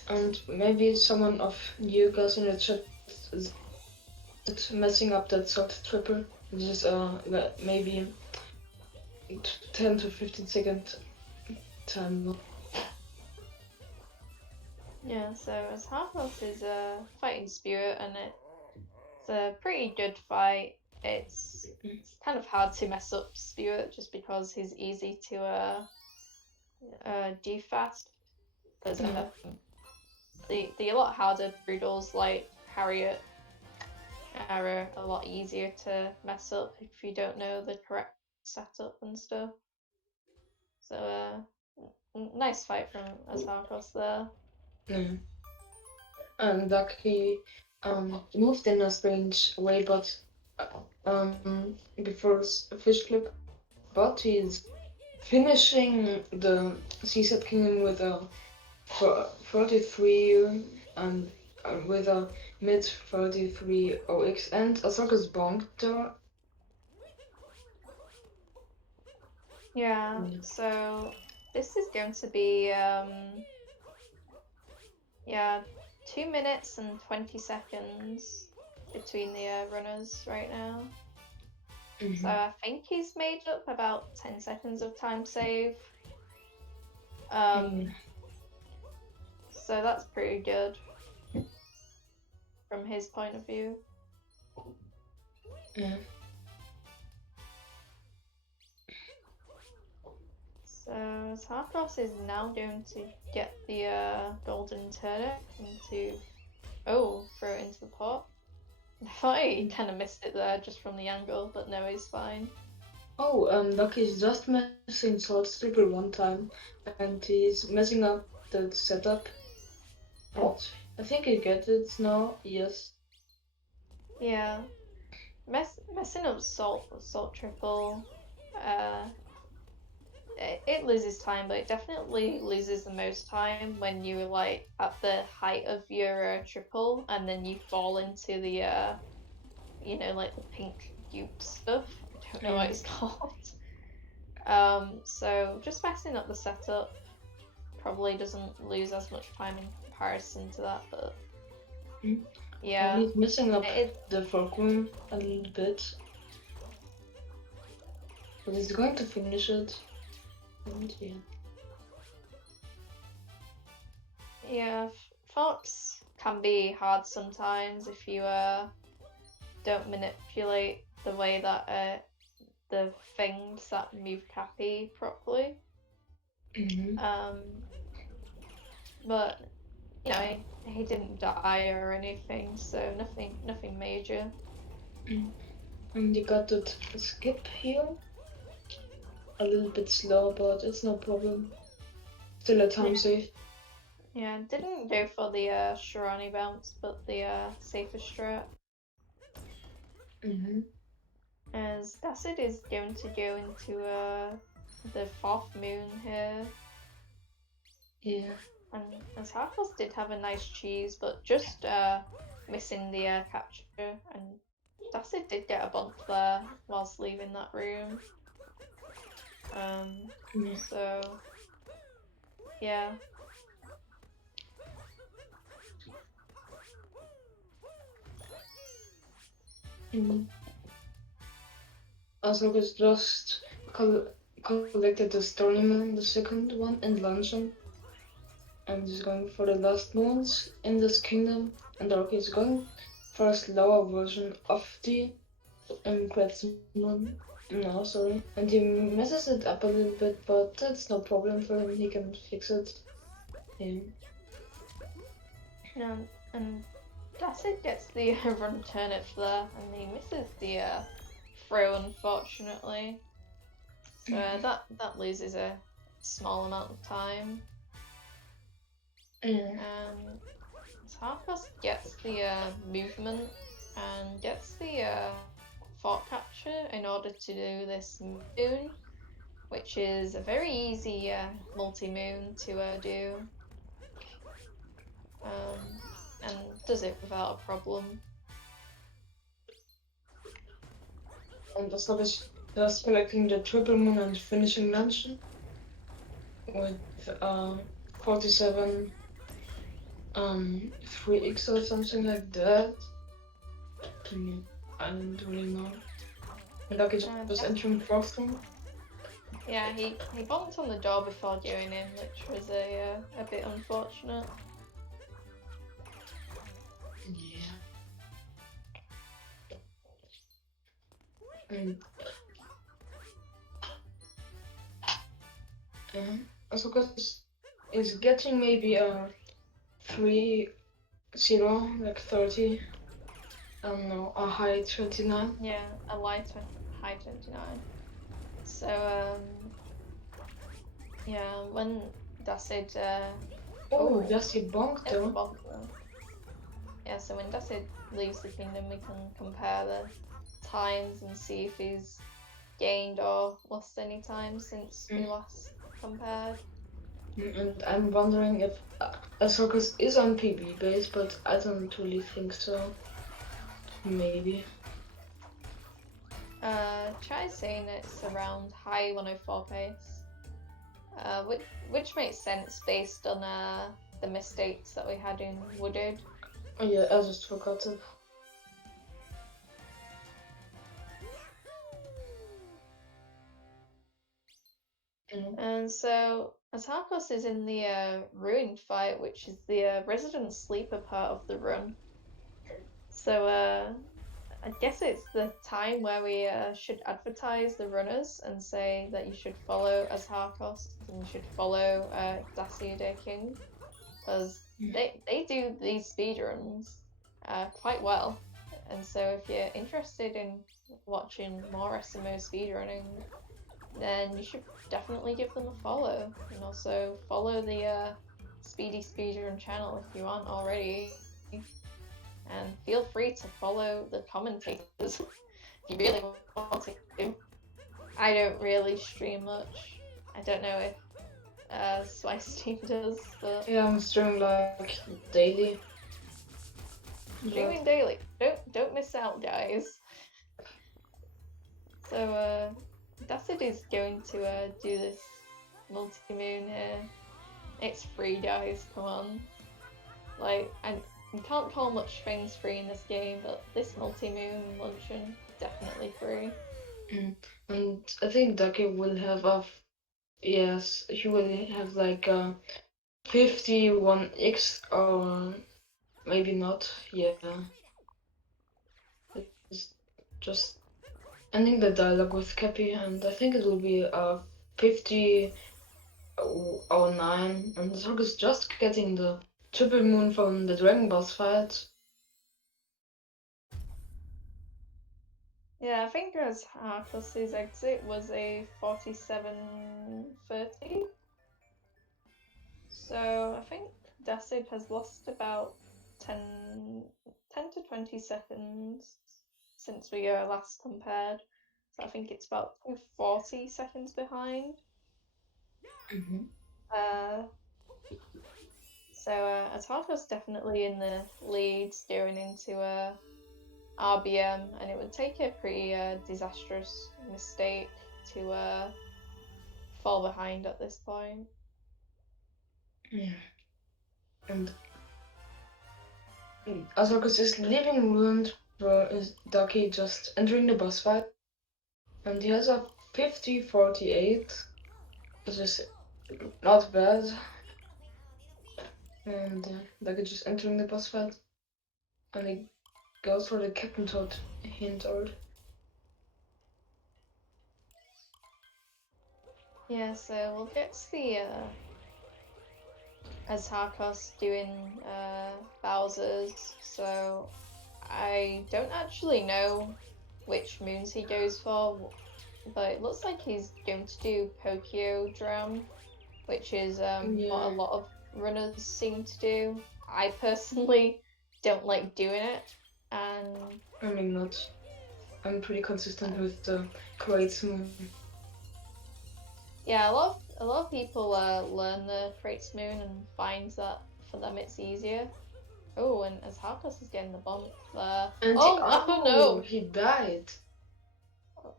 and maybe someone of you guys in the chat is messing up that salt triple. Just maybe 10 to 15 second time. yeah, so AzHarcos is a fighting spirit, and it's a pretty good fight. It's kind of hard to mess up Spirit just because he's easy to do fast. Because the a lot harder Broodals like Harriet are a lot easier to mess up if you don't know the correct setup and stuff. So nice fight from AzHarcos there. And Ducky moved in a strange way, but before fish clip, but he's finishing the Seaside Kingdom with a 33 and with a mid 33 OX, and AzHarcos bonked there. Yeah, so this is going to be yeah, 2 minutes and 20 seconds between the runners right now. So I think he's made up about 10 seconds of time save. So that's pretty good from his point of view. Yeah. So AzHarcos is now going to get the golden turnip into throw it into the pot. I thought he kind of missed it there just from the angle, but no, he's fine. Oh, Lucky's just missing Salt Stripper one time, and he's messing up the setup. But I think he gets it now. Yes. Yeah, messing up salt triple. It loses time, but it definitely loses the most time when you're like at the height of your triple, and then you fall into the like the pink goop stuff. I don't know what it's called. So just messing up the setup probably doesn't lose as much time in comparison to that, but yeah, he's messing up the fulcrum a little bit, but he's going to finish it. And yeah, Fox can be hard sometimes if you don't manipulate the way that the things that move Cappy properly. But he didn't die or anything, so nothing major. And you got to skip here. A little bit slow, but it's no problem. Still a time save. Yeah, didn't go for the Shirani bounce, but the safer strat. As Dacid is going to go into the 4th moon here. Yeah. And AzHarcos did have a nice cheese, but just missing the capture. And Dacid did get a bump there whilst leaving that room. So yeah. AzHarcos just collected the story moon, the second one, in London. And he's going for the last moons in this kingdom. And Darky is going for a slower version of the Quetz moon. No, sorry. And he messes it up a little bit, but that's no problem for him. He can fix it. Yeah. And Dacid gets the run turnip there, and he misses the throw, unfortunately. So that loses a small amount of time. AzHarcos gets the movement and gets the fort capture in order to do this moon, which is a very easy multi-moon to do. And does it without a problem. And AzHarcos is just collecting the triple moon and finishing luncheon with 47 3x or something like that. I don't really know. Lucky just entering fourth room. Yeah, he bonked on the door before going in, which was a bit unfortunate. Yeah. AzHarcos is getting maybe a 3-0, like 30. I don't know, a high 29. Yeah, a high 29. So yeah, when Dacid Dacid bonked though. Yeah, so when Dacid leaves the kingdom, we can compare the times and see if he's gained or lost any time since we last compared. And I'm wondering if AzHarcos is on PB base, but I don't really think so. Maybe. Try saying it's around high 104 pace. Which makes sense based on the mistakes that we had in Wooded. Oh yeah, I just forgot it. And so AzHarcos is in the ruin fight, which is the resident sleeper part of the run. So I guess it's the time where we should advertise the runners and say that you should follow AzHarcos and you should follow Dacidderking, because they do these speedruns quite well. And so if you're interested in watching more SMO speedrunning, then you should definitely give them a follow. And also follow the Speedy Speedrun channel if you aren't already. And feel free to follow the commentators if you really want to. I don't really stream much. I don't know if Slice Team does, but Yeah, I'm streaming like daily. streaming daily. Don't miss out, guys. So Dacid is going to do this multi-moon here. It's free, guys, come on. Like, you can't call much things free in this game, but this multi-moon luncheon, definitely free. And I think Ducky will have yes, he will have like 51x or maybe not, yeah. It's just ending the dialogue with Cappy, and I think it will be 50 or 9, and Zog is just getting the triple moon from the Dragon Boss fight. Yeah, I think AzHarcos' exit was a 47:30. So I think Dacid has lost about 10 to 20 seconds since we last compared. So I think it's about 40 seconds behind. So AzHarcos definitely in the lead steering into RBM, and it would take a pretty disastrous mistake to fall behind at this point. Yeah. And AzHarcos is leaving Ruined, where is Ducky just entering the boss fight. And he has a 50-48, which is not bad. And Ducky just entering the boss fight. And he goes for the Captain Toad hint ult. Yeah, so we'll get to the AzHarcos doing Bowser's. So I don't actually know which moons he goes for, but it looks like he's going to do Pokio Drum, which is what a lot of runners seem to do. I personally don't like doing it, and I mean, not. I'm pretty consistent with the Crates moon. Yeah, a lot of people learn the Crates moon and find that for them it's easier. Oh, and AzHarcos is getting the bump there. And Oh no! He died.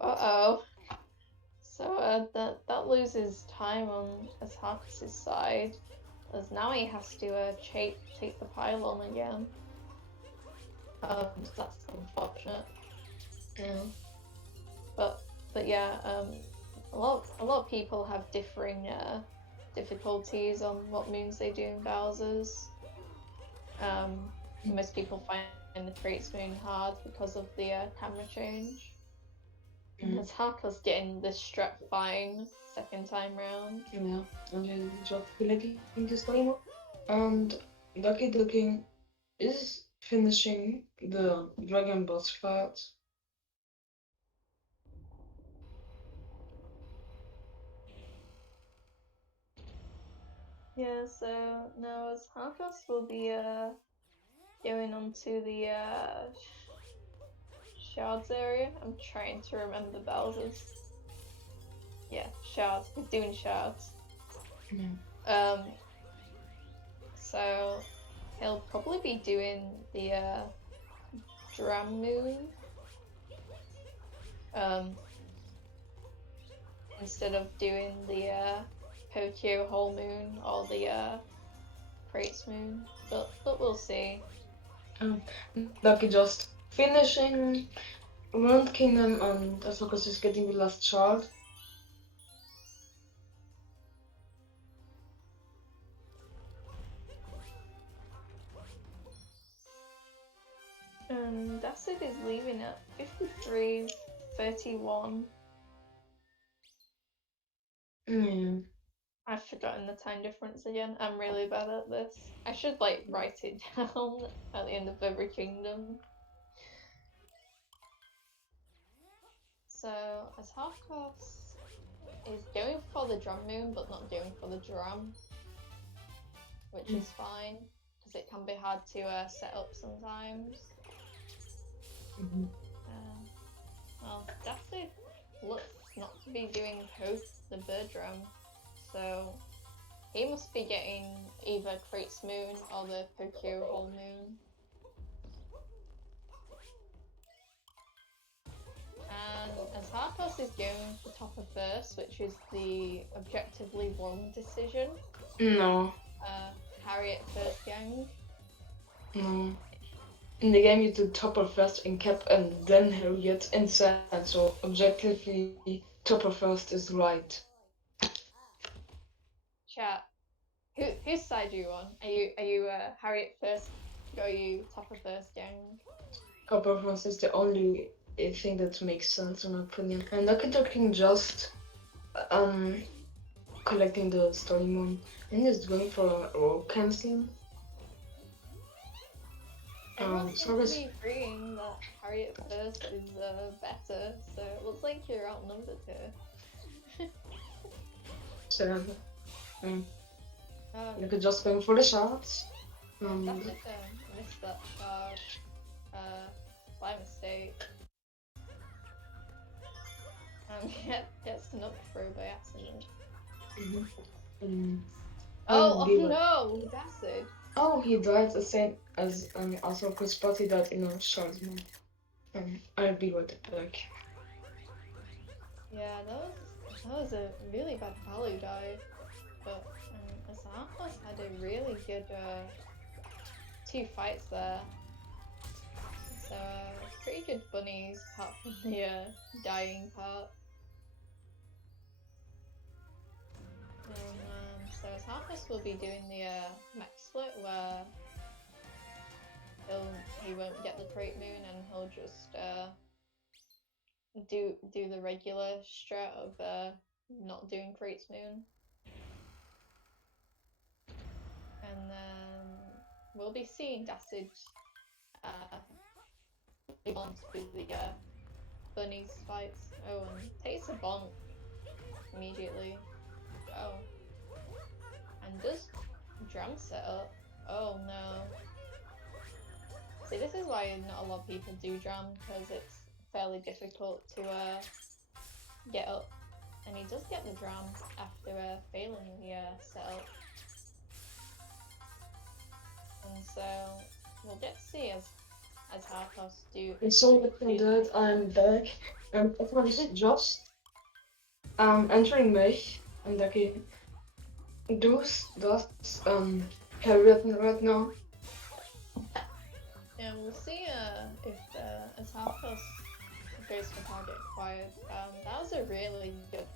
Uh-oh. So that loses time on AzHarcos' side, as now he has to take the pylon again. That's unfortunate. Yeah. But yeah, a lot of people have differing difficulties on what moons they do in Bowser's. Most people find the Crates moon hard because of the camera change. AzHarcos getting this strap fine second time round. Yeah, and he just collecting this time. And Dacidderking is finishing the Dragon Boss fight. Yeah, so now AzHarcos will be going on to the shards area. I'm trying to remember Bowser's. Yeah, shards. He's doing shards. So he'll probably be doing the drum moon instead of doing the Pokio whole moon or the Crates moon, but we'll see. Ducky just finishing World Kingdom, and AzHarcos is getting the last shard. 53, 31. I've forgotten the time difference again. I'm really bad at this. I should like write it down at the end of every kingdom. So AzHarcos is going for the drum moon but not going for the drum, which is fine because it can be hard to set up sometimes. Well, Dacid looks not to be doing both the bird drum, so he must be getting either Crate's moon or the Pokio whole moon. And AzHarcos is going for top of first, which is the objectively wrong decision. No. Harriet first gang. No. In the game you do topper first in cap and then Harriet in sand, so objectively topper first is right. Chat. Whose side are you on? Are you Harriet first or are you topper first gang? Topper first is the only thing that makes sense in my opinion. And Dacidderking just collecting the story moon and is going for a roll canceling. Everyone seems to be agreeing that Harriet first is better, so it looks like you're outnumbered here. So, you could just going for the shots. Missed that shot by mistake. Gets an up throw by accident. Oh no, Dacid. Oh, he died the same as AzHarcos, but he died in a short one. I'll be right back. Yeah, that was a really bad value dive, but AzHarcos had a really good 2 fights there. So pretty good bunnies apart from the dying part. So AzHarcos will be doing the mech split where he won't get the crate moon and he'll just do the regular strat of not doing crates moon. And then we'll be seeing Dacid on to the bunnies fights. Oh, and takes a bonk immediately. Oh. And does drum set up. Oh no. See, this is why not a lot of people do drum, because it's fairly difficult to get up. And he does get the drum after failing the setup. And so we'll get to see AzHarcos do. It's so that I'm back. Everyone is just entering mech and okay. Does Harriet right now? Yeah, we'll see if AzHarcos goes for target acquired. That was a really good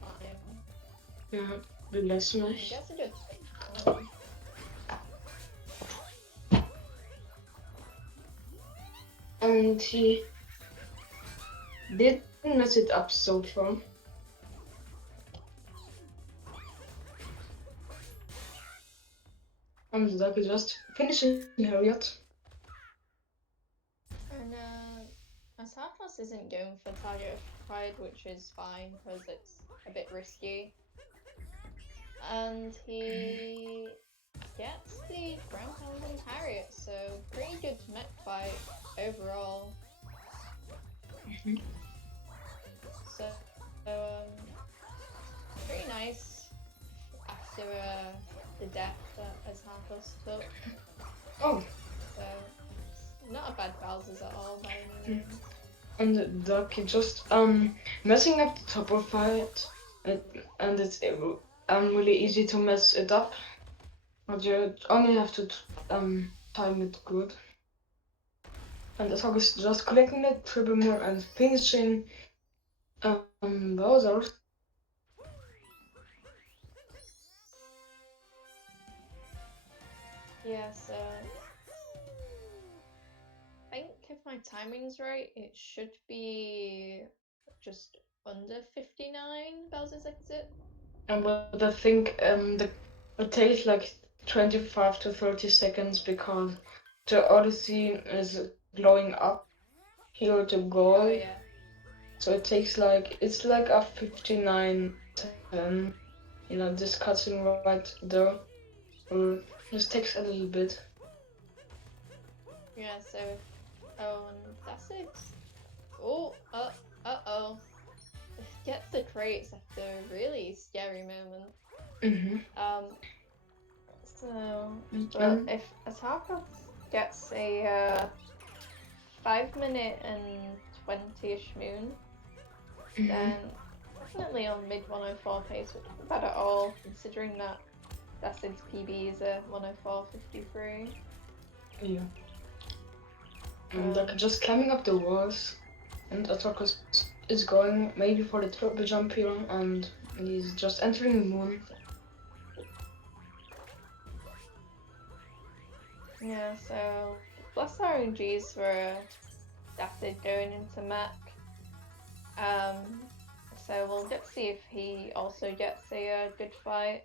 climb. Yeah, the last mech. He gets a good and he didn't mess it up so far. And that is just finishing Harriet. And AzHarcos isn't going for target acquired, which is fine because it's a bit risky. And he gets the ground pounding Harriet, so pretty good mech fight overall. So pretty nice after the death that AzHarcos took. Oh. So not a bad Bowser's at all by any means. And Duck just messing up the topper fight, and it's really easy to mess it up. But you only have to time it good. And AzHarcos is just collecting the triple more and finishing Bowser. Yeah, so I think if my timing's right, it should be just under 59 Bowser's exit. But I think it takes like 25 to 30 seconds because the Odyssey is glowing up here to Oh gold. yeah. So it takes it's like a 59:10. This cutscene right there. Just takes a little bit. Yeah, so and that's it. Oh, uh-oh. Gets the crates after a really scary moment. So, but if AzHarcos gets a 5 minute and 20-ish moon, then definitely on mid 104 pace would be bad at all, considering that Dacid's PB is a 104.53. Yeah. And just climbing up the walls, and AzHarcos is going maybe for the triple jump here, and he's just entering the moon. Yeah, so less RNGs for Dacid going into Mac. So we'll get to see if he also gets a good fight.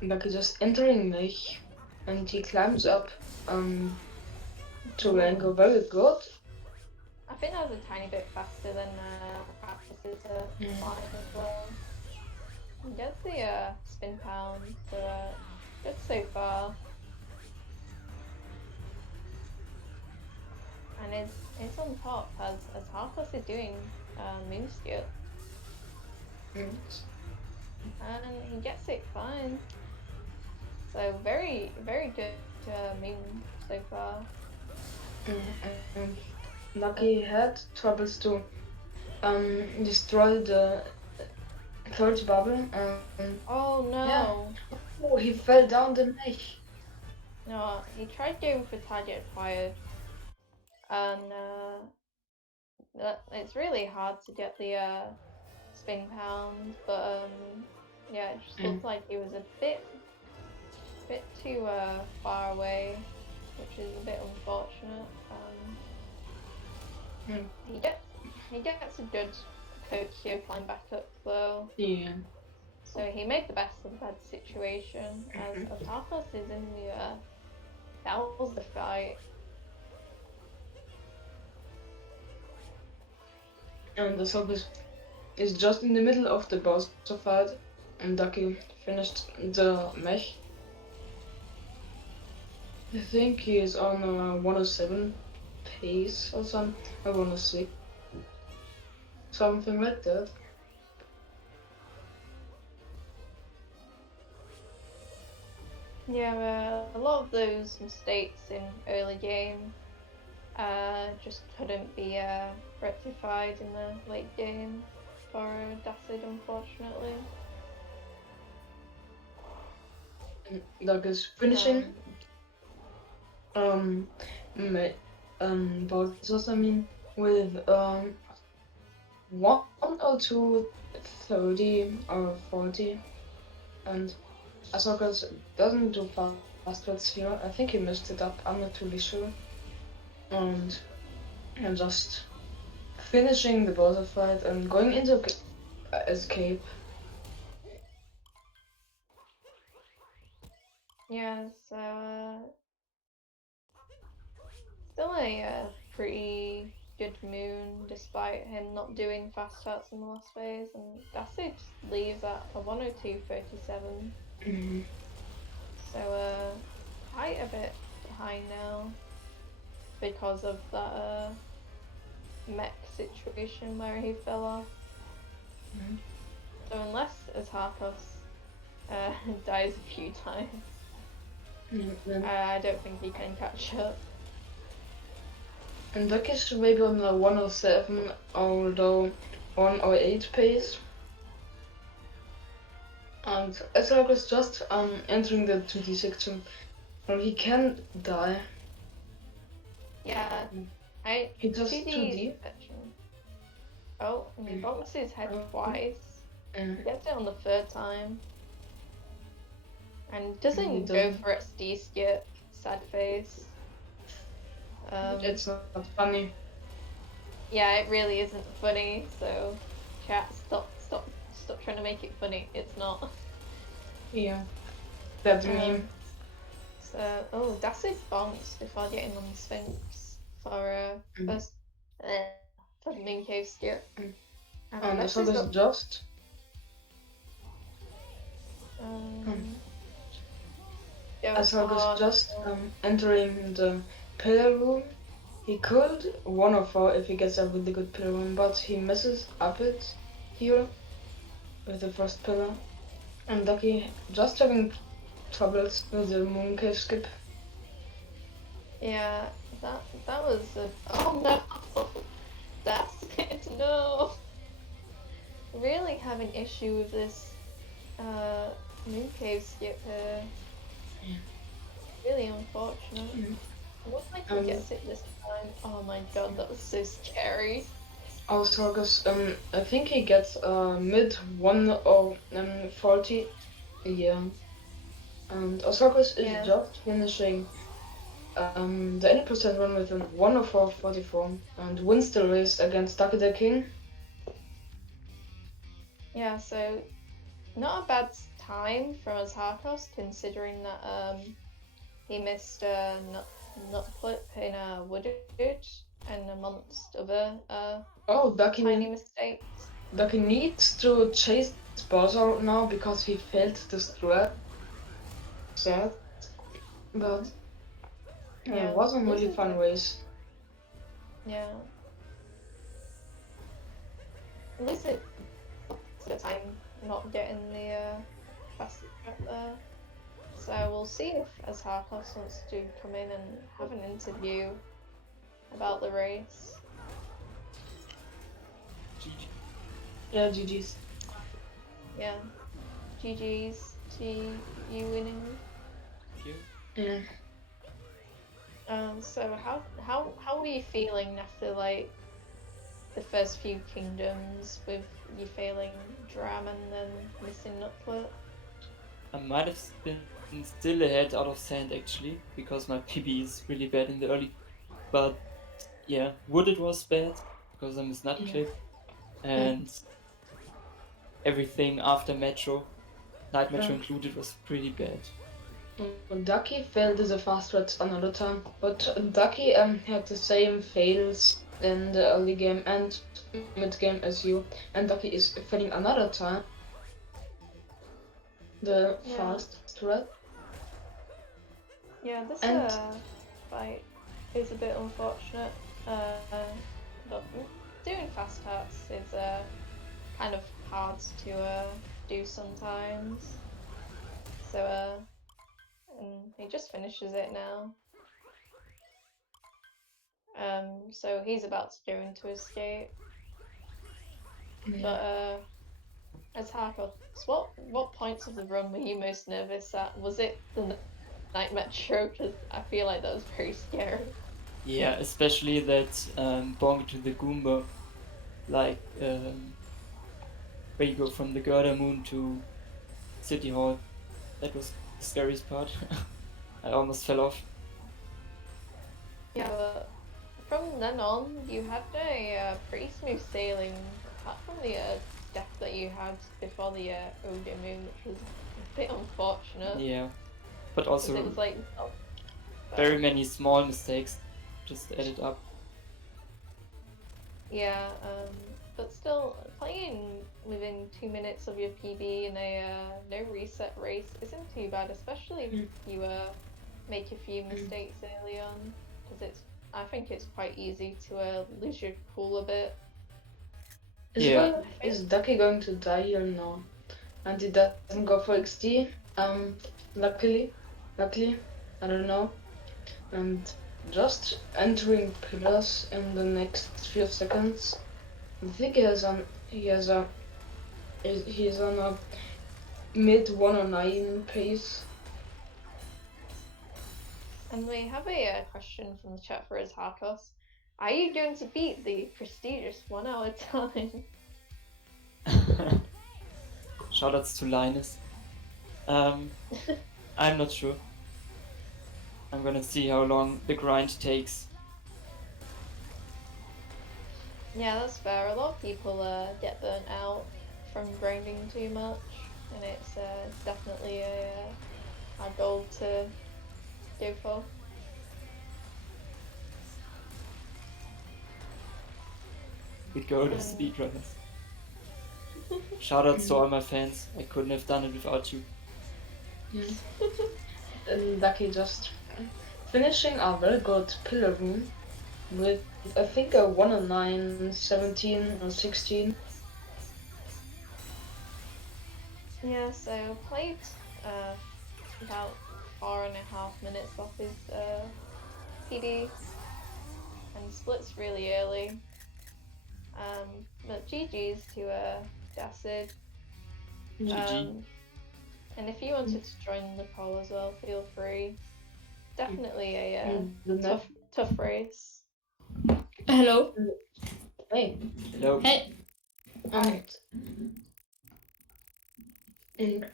Like he's just entering Mech, and he climbs up to Rango very good. I think that was a tiny bit faster than practices flying as well. He gets the spin pound, so good so far. And it's on top as AzHarcos is doing moon skip. And he gets it fine. So very, very good moon so far. Lucky had troubles to destroy the third bubble. Oh no! Yeah. Oh, he fell down the Mech. No, he tried going for target acquired, and it's really hard to get the spin pound, but yeah, it just looked like he was a bit too far away, which is a bit unfortunate. He gets a good poke here, climb back up though. Yeah. So he made the best of the bad situation, as AzHarcos is in the Bowser fight. And the Sogus is just in the middle of the boss fight, and Ducky finished the Mech. I think he is on a 107 pace or something, or 106. Something like that. Yeah, a lot of those mistakes in early game just couldn't be rectified in the late game for Dacid, unfortunately. Duck is finishing. Bowser's, with 102, 30 or 40, and AzHarcos doesn't do fast cuts here. I think he messed it up. I'm not really sure. And just finishing the Bowser fight and going into escape. Yeah, so still a pretty good moon despite him not doing fast cuts in the last phase, and Dacid leaves at a 102.37. So quite a bit behind now because of that mech situation where he fell off. So unless AzHarcos dies a few times, I don't think he can catch up. And Duck is maybe on a 107, although 108 pace. And AzHarcos just entering the 2D section, where he can die. Yeah, He does 2D. Oh, and he bumps his head twice. He gets it on the third time. And doesn't go for SD skip, sad face. It's not funny. Yeah, it really isn't funny. So, chat, stop trying to make it funny. It's not. Yeah, that meme. So, oh, Dacid bounced before getting on the Sphinx for first for the main cave skip. And AzHarcos just AzHarcos just entering the pillar room. He could 104 if he gets a really good pillar room, but he messes up it here with the first pillar. And Ducky just having troubles with the moon cave skip. Yeah, that was a oh no, that's it. No, really having issue with this moon cave skip here. Yeah. Really unfortunate. What if he gets it this time? Oh my god, that was so scary. AzHarcos, I think he gets mid 1 or 40. Yeah. And AzHarcos is just finishing the 80% run with a 104.44 and wins the race against Dacidderking. Yeah, so not a bad time from AzHarcos considering that he missed a nut flip in a wooded and amongst other tiny mistakes. Ducky needs to chase Bowser now because he failed the strat. Sad. But it was a really fun race. Yeah. At least it's the time not getting the fastest trap there. So we'll see if AzHarcos wants to come in and have an interview about the race. GG. Yeah, GG's. Yeah. GG's to you winning. Yeah. So how were you feeling after like the first few kingdoms with you failing Dram and then missing Nutflip? I might have been still ahead out of sand actually, because my PB is really bad in the early. But yeah, wood it was bad because I missed Nutclip, and everything after Metro, Night Metro included, was pretty bad. Ducky failed the fast rats another time, but Ducky had the same fails in the early game and mid game as you, and Ducky is failing another time the fast rat. Yeah, this fight is a bit unfortunate, but doing fast hearts is kind of hard to do sometimes. So and he just finishes it now. So he's about to go into escape. But AzHarcos, what points of the run were you most nervous at? Was it the Night Metro? Because I feel like that was very scary. Yeah, especially that bonk to the Goomba, like where you go from the Girder Moon to City Hall. That was the scariest part. I almost fell off. Yeah, but from then on, you had a pretty smooth sailing, apart from the death that you had before the Odin Moon, which was a bit unfortunate. Yeah, but also it was like very many small mistakes just added up. Yeah, but still, playing within 2 minutes of your PB in a no reset race isn't too bad, especially if you make a few mistakes early on, because I think it's quite easy to lose your cool a bit. Is Ducky going to die here? No. And he doesn't go for XD. Luckily, I don't know. And just entering pillars in the next few seconds. I think he's on a mid 109 pace. And we have a question from the chat for AzHarcos. Are you going to beat the prestigious 1 hour time? Shoutouts to Linus. I'm not sure. I'm gonna see how long the grind takes. Yeah, that's fair. A lot of people get burnt out from grinding too much, and it's definitely a goal to go for. We go to speedrunners. Shoutouts to all my fans. I couldn't have done it without you. Yeah. And Ducky just finishing a very good pillar room with I think a 109, 17 or 16. Yeah, so played about 4.5 minutes off his PD and splits really early. But GG's to Dacid. GG. And if you wanted to join the call as well, feel free. Definitely a tough race. Hello. Hey. Hello. Hey. And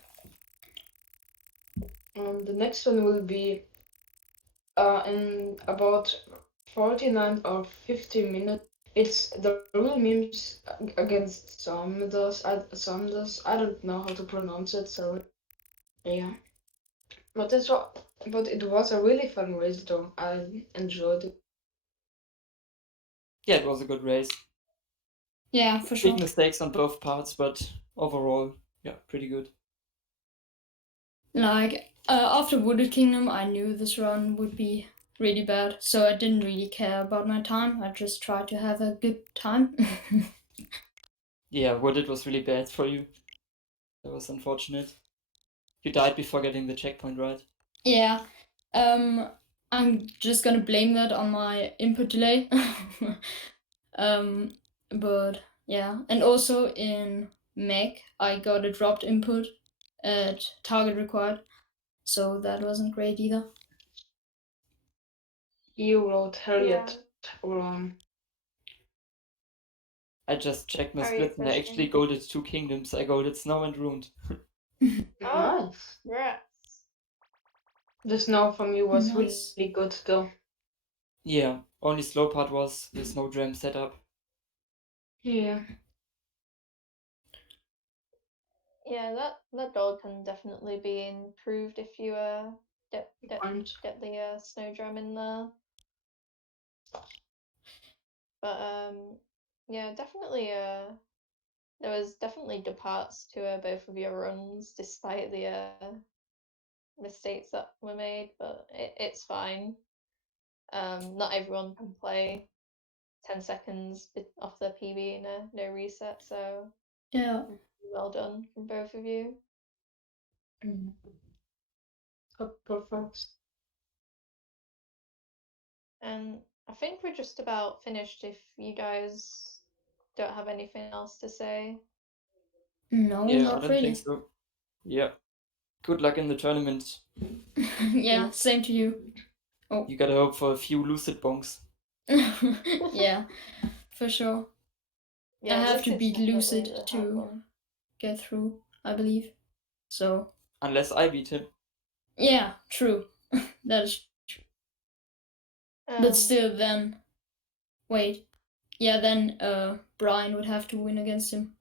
the next one will be in about 49 or 50 minutes. It's the real memes against Samdas. I don't know how to pronounce it, so yeah. But it was a really fun race though. I enjoyed it. Yeah, it was a good race. Yeah, for sure. Big mistakes on both parts, but overall, yeah, pretty good. Like, after Wooded Kingdom, I knew this run would be really bad, so I didn't really care about my time. I just tried to have a good time. Yeah, Wooded was really bad for you. That was unfortunate. You died before getting the checkpoint, right? Yeah. I'm just gonna blame that on my input delay. But yeah, and also in Mech, I got a dropped input at target required, so that wasn't great either. You wrote Harriet wrong. I just checked my Harriet splits and I actually golded 2 kingdoms. I golded Snow and Ruined. Nice. Congrats. The snow from you was Nice. really good though. Yeah, only slow part was the snow jam setup. Yeah. Yeah, that goal can definitely be improved if you get the snow drum in there. But yeah, definitely there was definitely good parts to both of your runs despite the mistakes that were made, but it's fine. Not everyone can play 10 seconds off their PB and no reset, so Yeah. well done from both of you. Perfect. And I think we're just about finished if you guys don't have anything else to say. No, Yeah, I not don't really. think so. Yeah. Good luck in the tournament. Yeah, same to you. Oh. You gotta hope for a few lucid bonks. Yeah, for sure. Yeah, I have to Lucid's beat definitely Lucid the hard to one. get through, I believe. So, Unless I beat him. yeah, true. That is true. But still, then. Wait. Yeah, then Brian would have to win against him.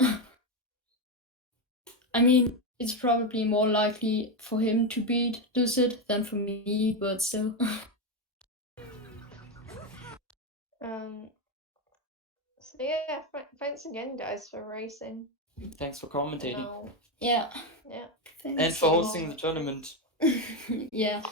I mean, it's probably more likely for him to beat Lucid than for me, but still. So yeah, thanks again, guys, for racing. Thanks for commentating. Yeah. Yeah. And for hosting the tournament. Yeah.